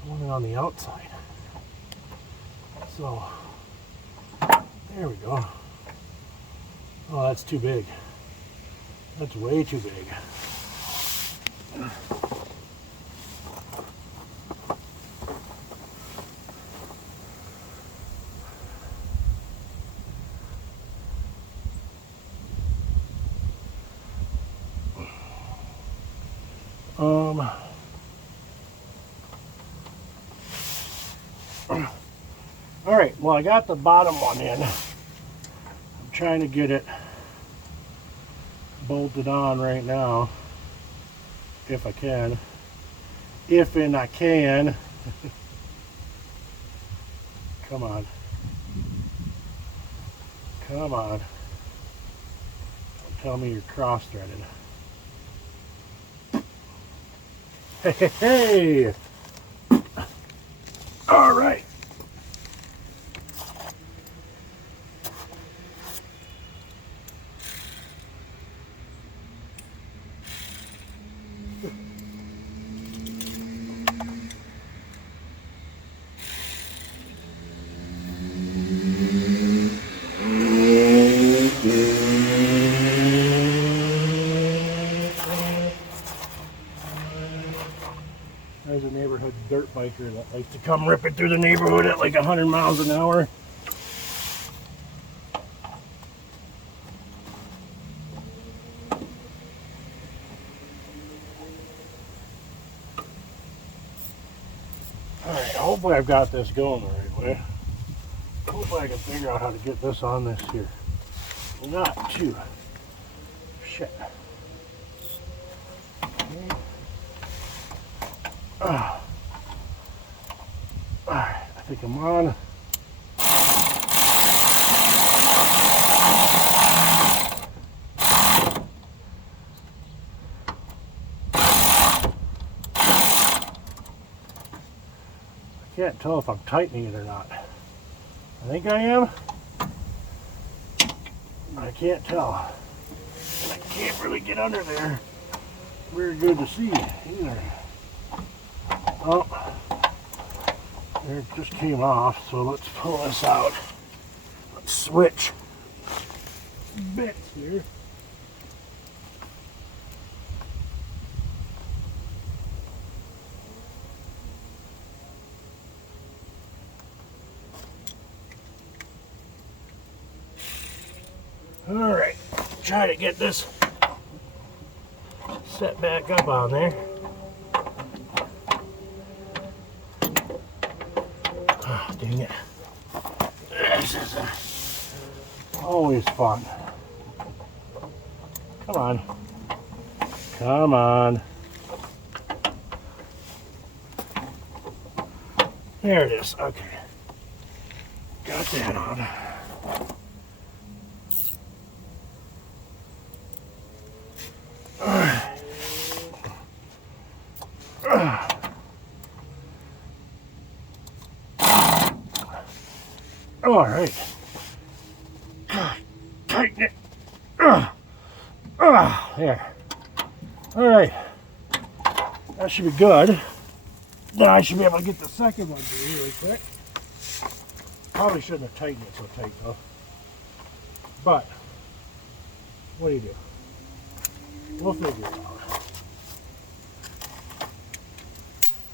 want it on the outside. So, there we go. Oh, that's too big. That's way too big. All right, well, I got the bottom one in. I'm trying to get it bolted on right now, if I can. If and I can. Come on. Come on. Don't tell me you're cross-threaded. Hey, hey, hey! All right. There's a neighborhood dirt biker that likes to come ripping through the neighborhood at like 100 miles an hour. Alright, hopefully I've got this going the right way. Hopefully I can figure out how to get this on this here. Not too. Shit. Okay. Alright, I think I'm on. I can't tell if I'm tightening it or not. I think I am. I can't tell. And I can't really get under there very good to see either. Oh, there it just came off, so let's pull this out. Let's switch bits here. All right, try to get this set back up on there. Oh, dang it. This is always fun. Come on. Come on. There it is. Okay. Got that on. All right. Tighten it. There. All right. That should be good. Then I should be able to get the second one through really quick. Probably shouldn't have tightened it so tight though. But, what do you do? We'll figure it out.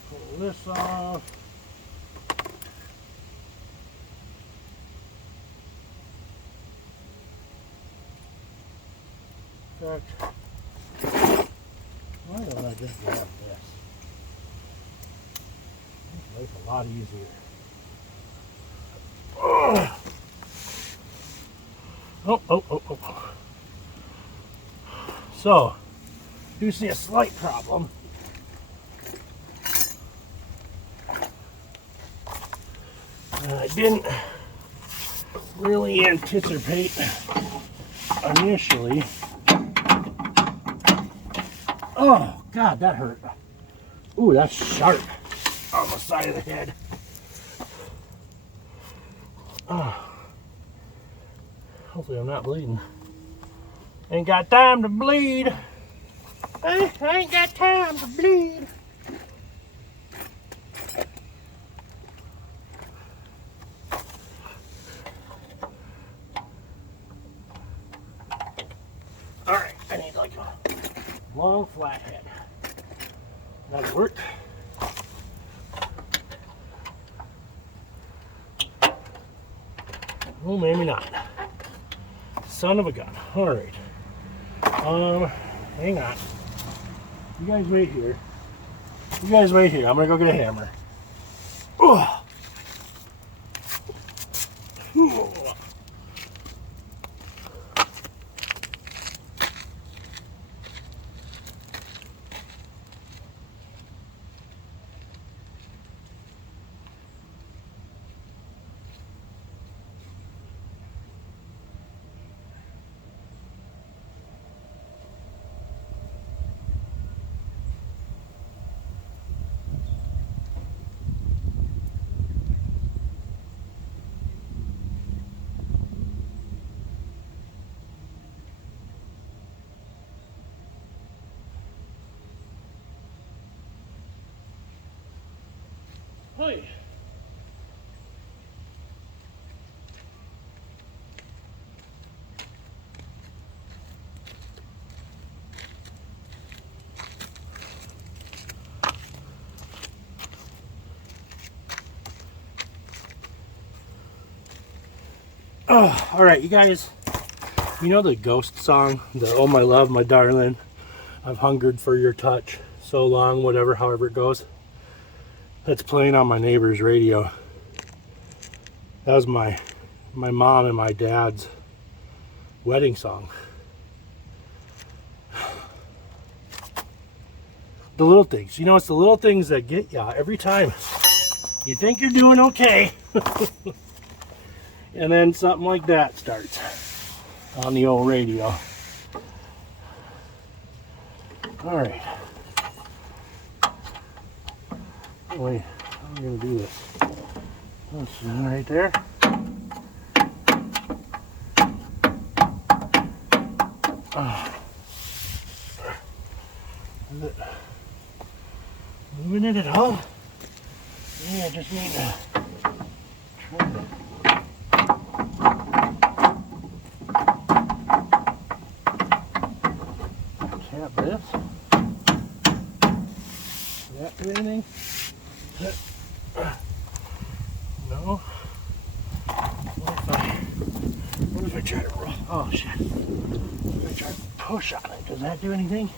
Pull this off. Why don't I just grab this? Makes life a lot easier. Oh. So, you see a slight problem. I didn't really anticipate initially. Oh, God, that hurt. Ooh, that's sharp on the side of the head. Oh. Hopefully I'm not bleeding. Ain't got time to bleed. I ain't got time to bleed. Alright, I need like a long flat head. That'll work. Well, maybe not. Son of a gun. Alright. Hang on. You guys wait here. You guys wait here. I'm gonna go get a hammer. Ugh. Hey. Oh, all right, you guys. You know the Ghost song, the "Oh My Love, My Darling, I've hungered for your touch so long," whatever, however it goes. That's playing on my neighbor's radio. That was my mom and my dad's wedding song. The little things. You know, it's the little things that get ya every time. You think you're doing okay. And then something like that starts on the old radio. All right. Wait, how am I going to do this? That's right there. Is it moving it at all? Yeah, I just need to try to. Tap this. Does that do anything? No. What if I try to roll? Oh shit. What if I try to push on it? Does that do anything?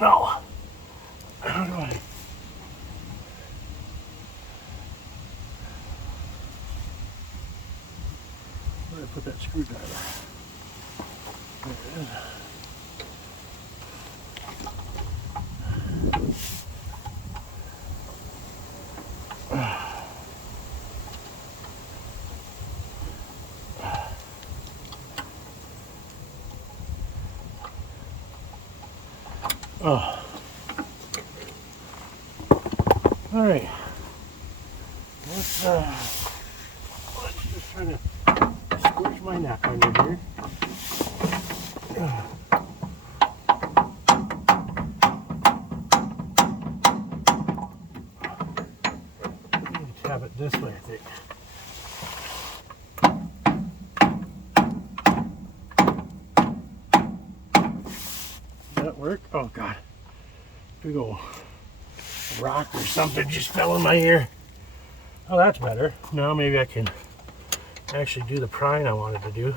No. How do I? Where did I put that screwdriver? There it is. Oh. All right. Let's just try to squish my neck under here. Tap it this way, I think. Does that work? Oh God. Big old rock or something just fell in my ear. Oh, that's better. Now maybe I can actually do the prying I wanted to do.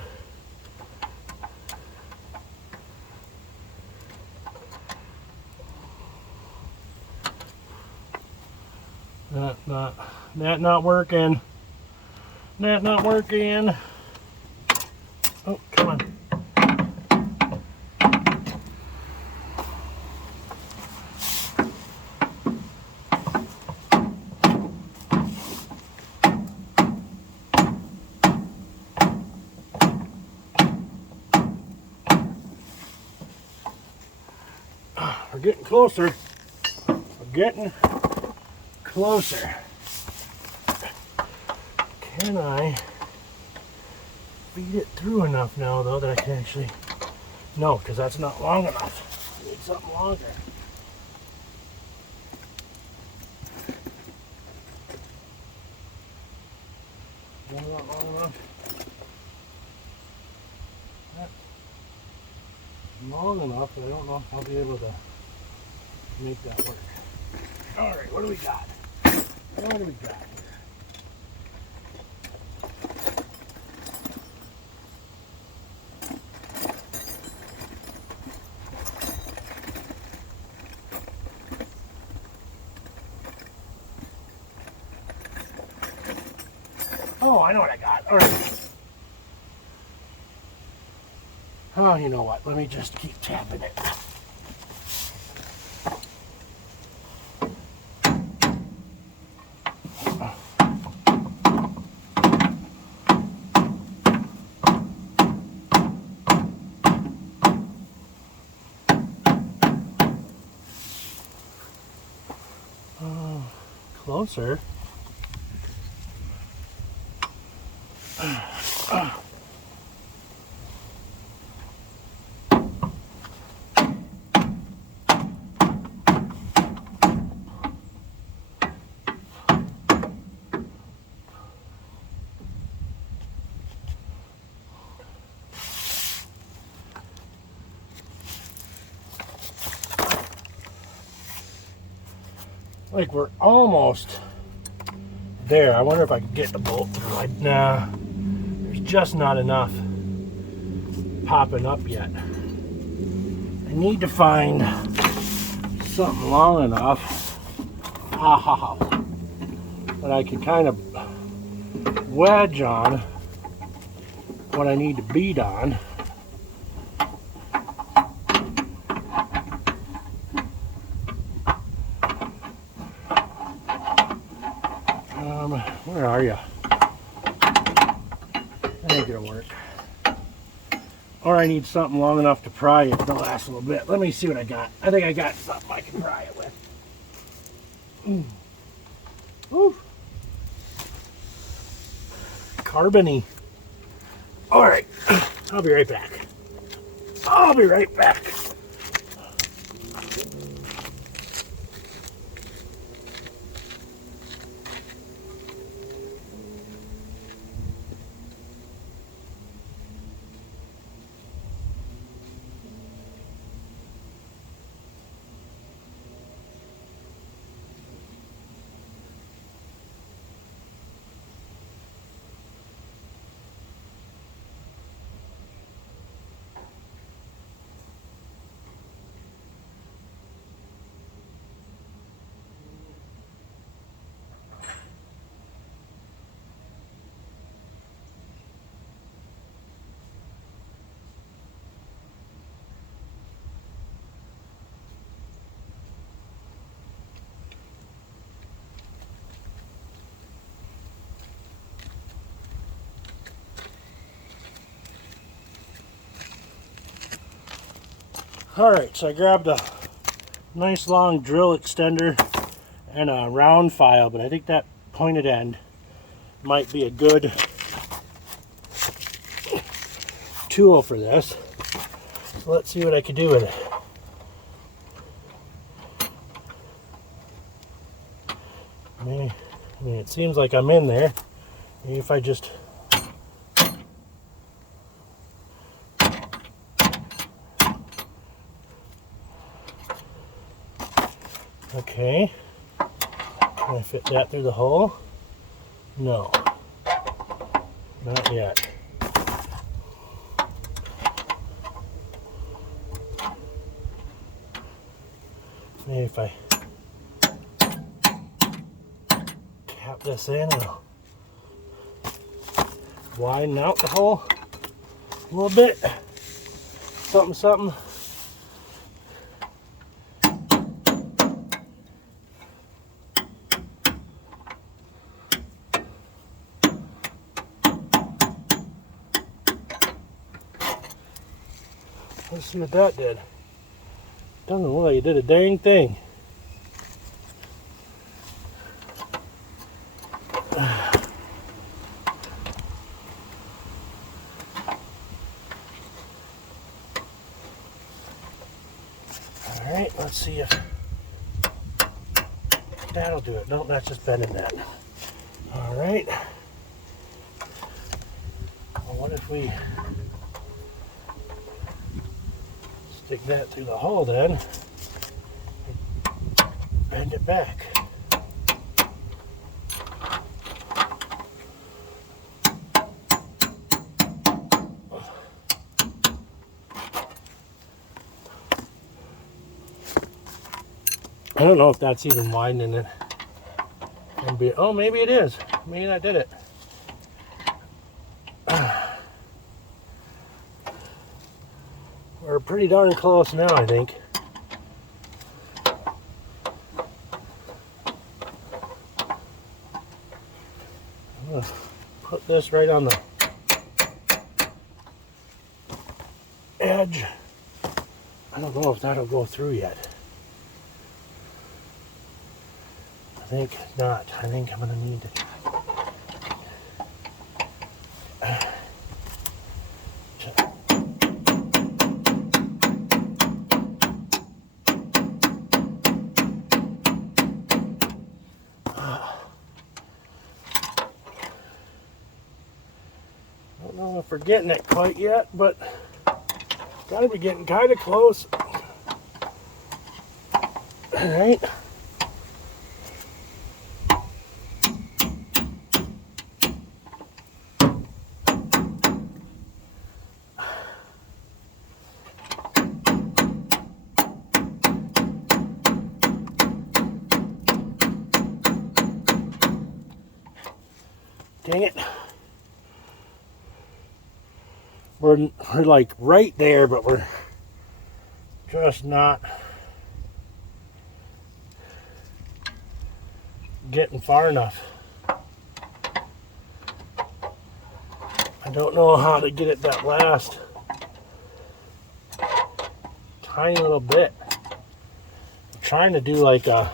That not working. That not working. Oh, come on. closer. We're getting closer. Can I feed it through enough now, though, that I can actually... No, because that's not long enough. I need something longer. Not long enough. That's long enough, but I don't know if I'll be able to make that work. Alright, what do we got? What do we got here? Oh, I know what I got. Alright. Oh, you know what? Let me just keep tapping it. Closer. Like we're almost there. I wonder if I can get the bolt through. Nah, there's just not enough popping up yet. I need to find something long enough that I can kind of wedge on what I need to beat on. Where are you? I think it'll work. Or I need something long enough to pry it to last a little bit. Let me see what I got. I think I got something I can pry it with. Ooh. Carbony. Alright, I'll be right back. I'll be right back. Alright, so I grabbed a nice long drill extender and a round file, but I think that pointed end might be a good tool for this. So let's see what I can do with it. I mean, it seems like I'm in there. Maybe if I just... Okay. Can I fit that through the hole? No. Not yet. Maybe if I tap this in, it'll widen out the hole a little bit. Something, something. Let's see what that did. Doesn't look like it did a dang thing. Alright, let's see if that'll do it. Nope, that's just bending that. Alright. Well, what if we stick that through the hole then? Bend it back. I don't know if that's even widening it. Oh, maybe it is. Maybe I did it. We're pretty darn close now, I think. I'm gonna put this right on the edge. I don't know if that'll go through yet. I think not. I think I'm gonna need to I don't know if we're getting it quite yet, but gotta be getting kind of close. All right. Dang it. We're like right there, but we're just not getting far enough. I don't know how to get it that last tiny little bit. I'm trying to do like a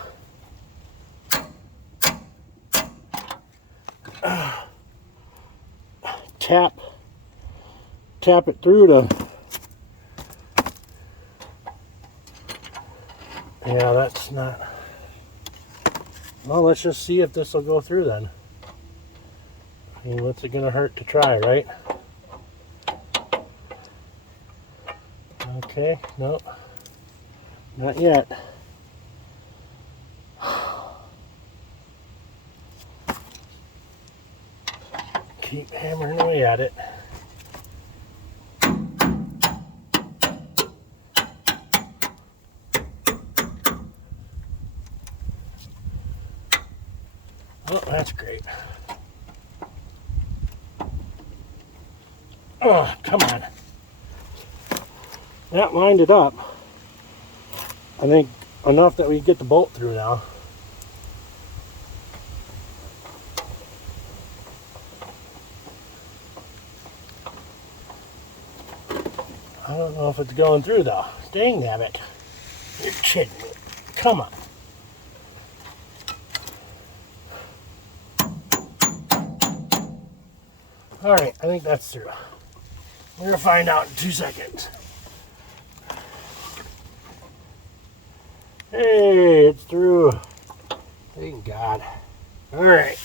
tap it through to, yeah, that's not, well, let's just see if this will go through then. I mean, what's it gonna hurt to try, right? Okay, nope, not yet. Keep hammering away at it. Oh, that's great. Oh, come on. That lined it up. I think enough that we get the bolt through now. I don't know if it's going through though. Dang nabbit. You're kidding me. Come on. Alright, I think that's through. We're gonna find out in 2 seconds. Hey, it's through. Thank God. Alright.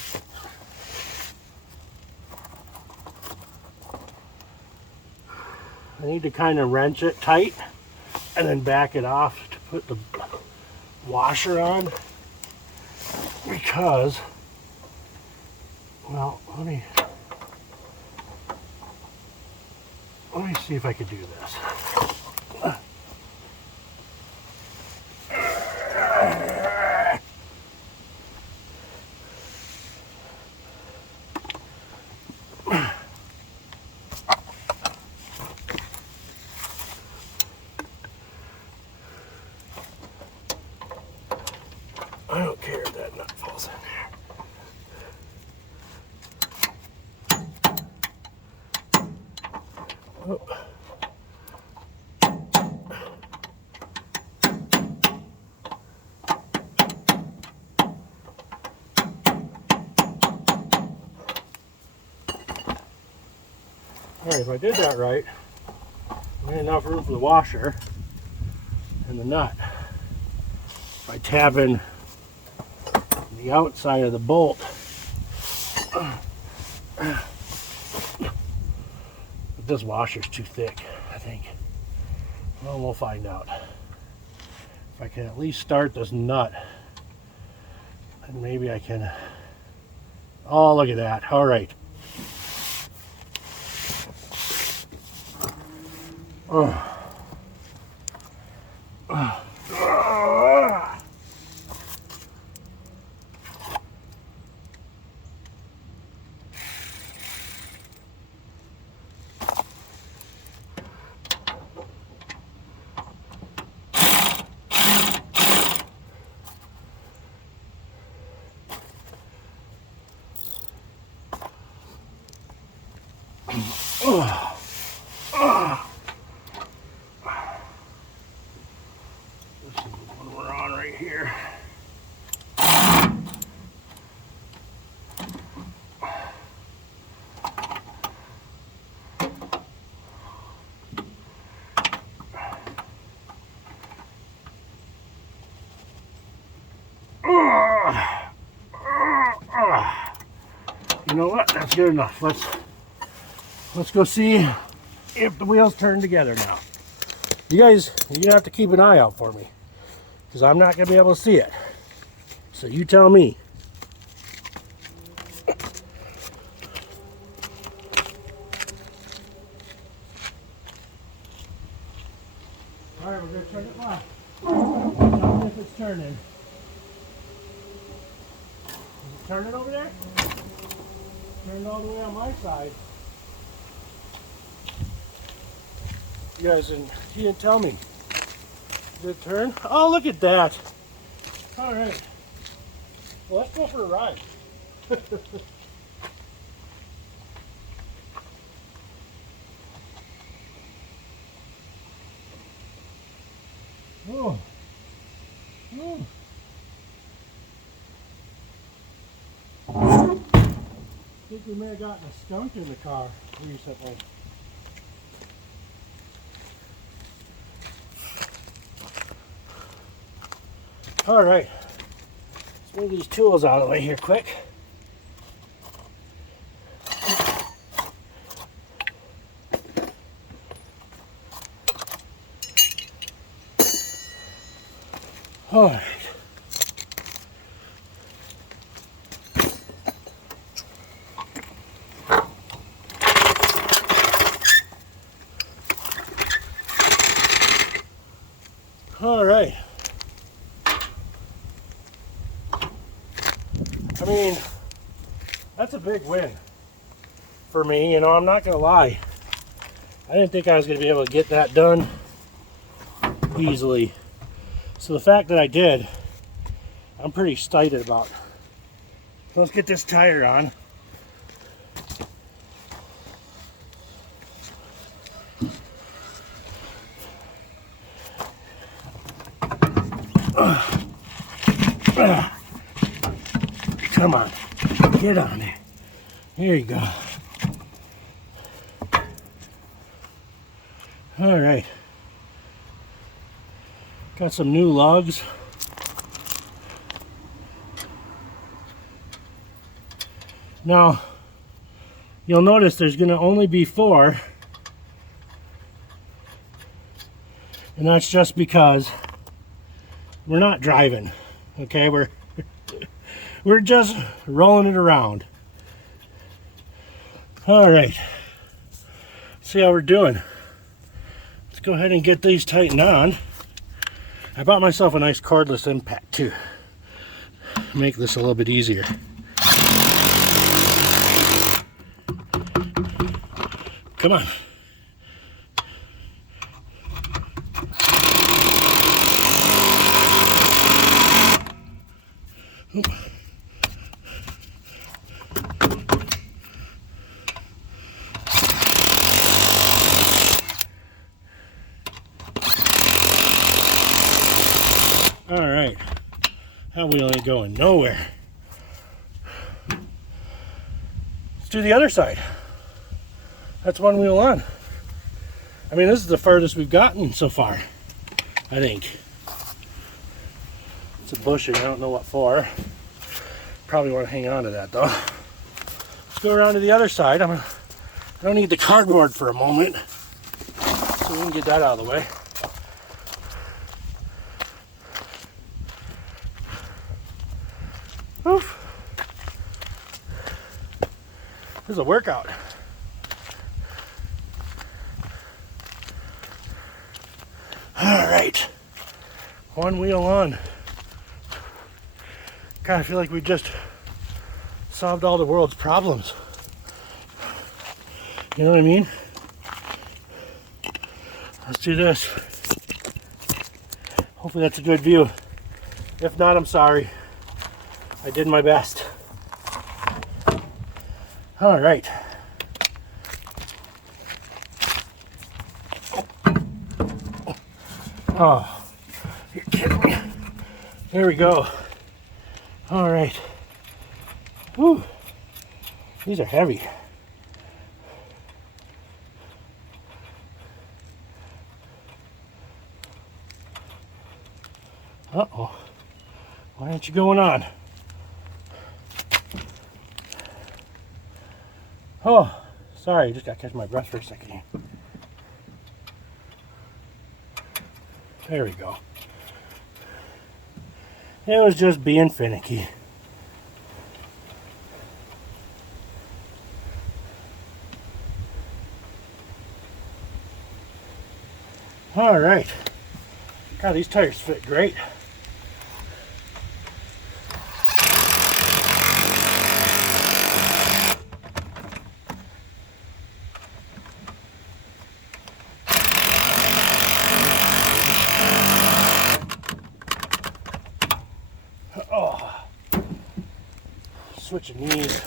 I need to kind of wrench it tight and then back it off to put the washer on, because, well, let me see if I could do this. I don't care if that nut falls in there. Oh. All right, if I did that right, I had enough room for the washer and the nut. By tapping the outside of the bolt, but this washer's too thick, I think. Well, we'll find out. If I can at least start this nut, then maybe I can. Oh, look at that. All right. This is the one we're on right here. You know what? That's good enough. Let's go see if the wheels turn together now. You guys, you're gonna have to keep an eye out for me, because I'm not gonna be able to see it. So you tell me. All right, we're gonna turn it left. Tell me if it's turning. Is it turning over there? Turning all the way on my side. You guys, you didn't tell me. Did it turn? Oh, look at that. All right. Well, let's go for a ride. Oh. Oh. I think we may have gotten a skunk in the car recently. All right, let's move these tools out of the way here quick. All right. All right. I mean, that's a big win for me, you know, I'm not gonna lie. I didn't think I was gonna be able to get that done easily. So the fact that I did, I'm pretty excited about. So let's get this tire on. Come on, get on there. There you go. All right. Got some new lugs. Now, you'll notice there's going to only be 4. And that's just because we're not driving. Okay, we're just rolling it around. All right. See how we're doing. Let's go ahead and get these tightened on. I bought myself a nice cordless impact too. Make this a little bit easier. Come on. Oop. All right, that wheel ain't going nowhere. Let's do the other side. That's one wheel on. I mean, this is the furthest we've gotten so far, I think. It's a bushing, I don't know what for. Probably want to hang on to that though. Let's go around to the other side. I don't need the cardboard for a moment, so we can get that out of the way. Oof. This is a workout. All right, one wheel on. God, I feel like we just solved all the world's problems. You know what I mean? Let's do this. Hopefully that's a good view. If not, I'm sorry. I did my best. All right. Oh, you're kidding me. There we go. All right. Whew. These are heavy. Uh-oh. Why aren't you going on? Oh, sorry. Just got to catch my breath for a second here. There we go. It was just being finicky. All right. God, these tires fit great. Oh, switching knees.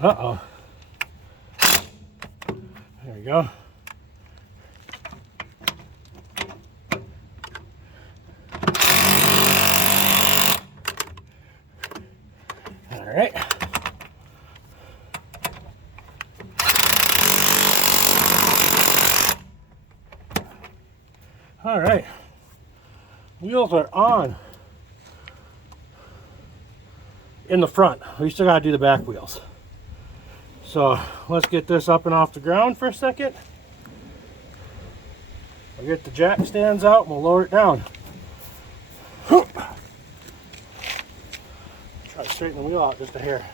Uh-oh. There we go. All right. All right. Wheels are on in the front. We still got to do the back wheels. So let's get this up and off the ground for a second. We'll get the jack stands out and we'll lower it down. Try to straighten the wheel out just a hair.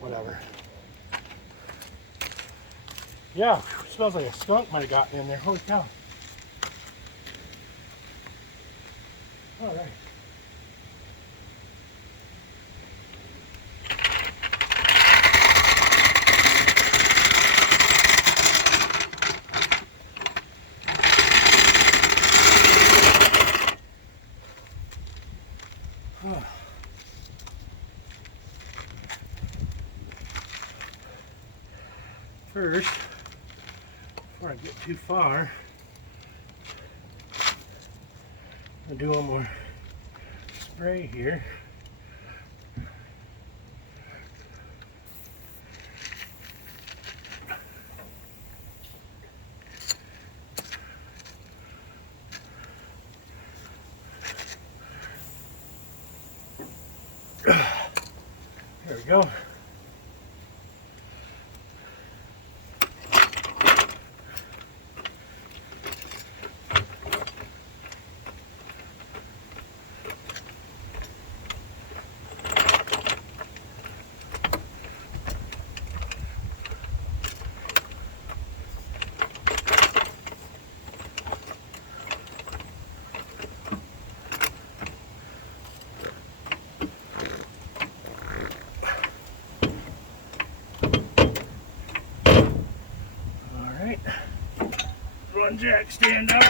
Whatever. Yeah, smells like a skunk might have gotten in there. Holy cow. All right. First, before I get too far, I'll do one more spray here. There we go. one jack stand up.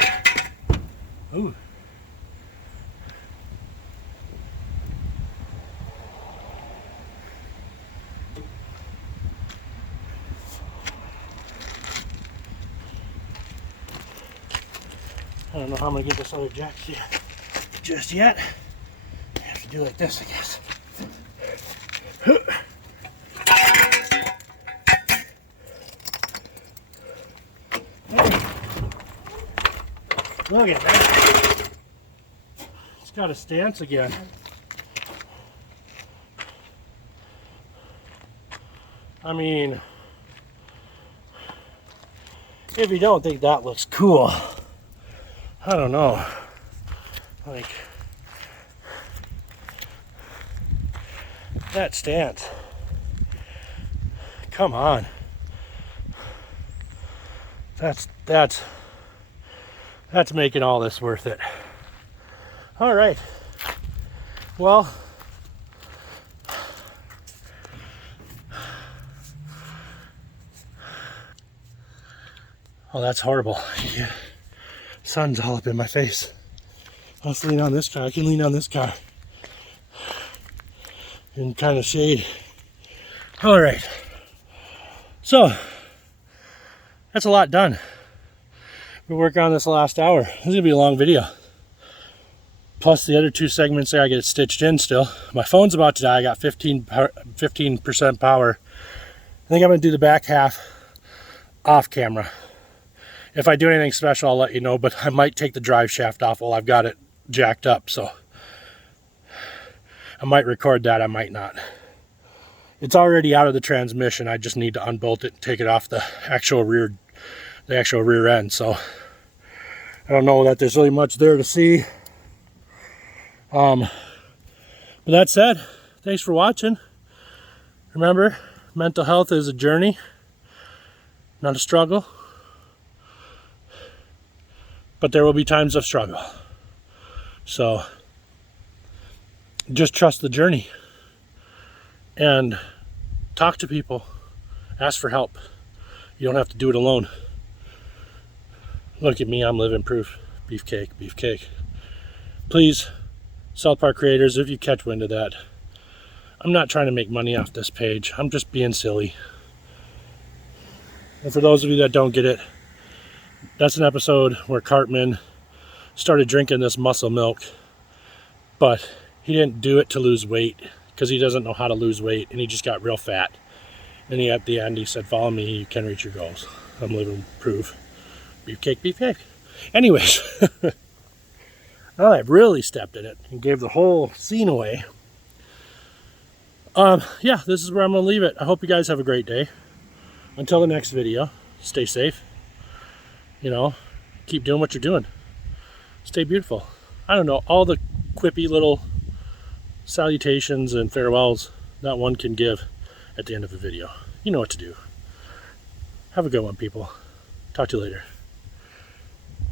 Ooh. I don't know how I'm gonna get this other jack here just yet. I have to do like this, I guess. Look at that. It's got a stance again. I mean, if you don't think that looks cool, I don't know. Like, that stance. Come on. That's making all this worth it. All right. Well, oh, that's horrible. Yeah. Sun's all up in my face. Let's lean on this car. I can lean on this car in kind of shade. All right. So that's a lot done. We work on this last hour. This is gonna be a long video. Plus the other 2 segments there, I get it stitched in still. My phone's about to die. I got 15% power. I think I'm gonna do the back half off camera. If I do anything special, I'll let you know, but I might take the drive shaft off while I've got it jacked up, so I might record that, I might not. It's already out of the transmission. I just need to unbolt it and take it off the actual rear end, so I don't know that there's really much there to see. But that said, thanks for watching. Remember, mental health is a journey, not a struggle. But there will be times of struggle. So just trust the journey and talk to people. Ask for help. You don't have to do it alone. Look at me, I'm living proof. Beefcake, beefcake. Please, South Park creators, if you catch wind of that, I'm not trying to make money off this page. I'm just being silly. And for those of you that don't get it, that's an episode where Cartman started drinking this muscle milk, but he didn't do it to lose weight because he doesn't know how to lose weight, and he just got real fat. And at the end, he said, "Follow me, you can reach your goals." I'm living proof. Beefcake, beefcake. Anyways, now I've really stepped in it and gave the whole scene away. Yeah, this is where I'm going to leave it. I hope you guys have a great day. Until the next video, stay safe. You know, keep doing what you're doing. Stay beautiful. I don't know, all the quippy little salutations and farewells that one can give at the end of a video. You know what to do. Have a good one, people. Talk to you later.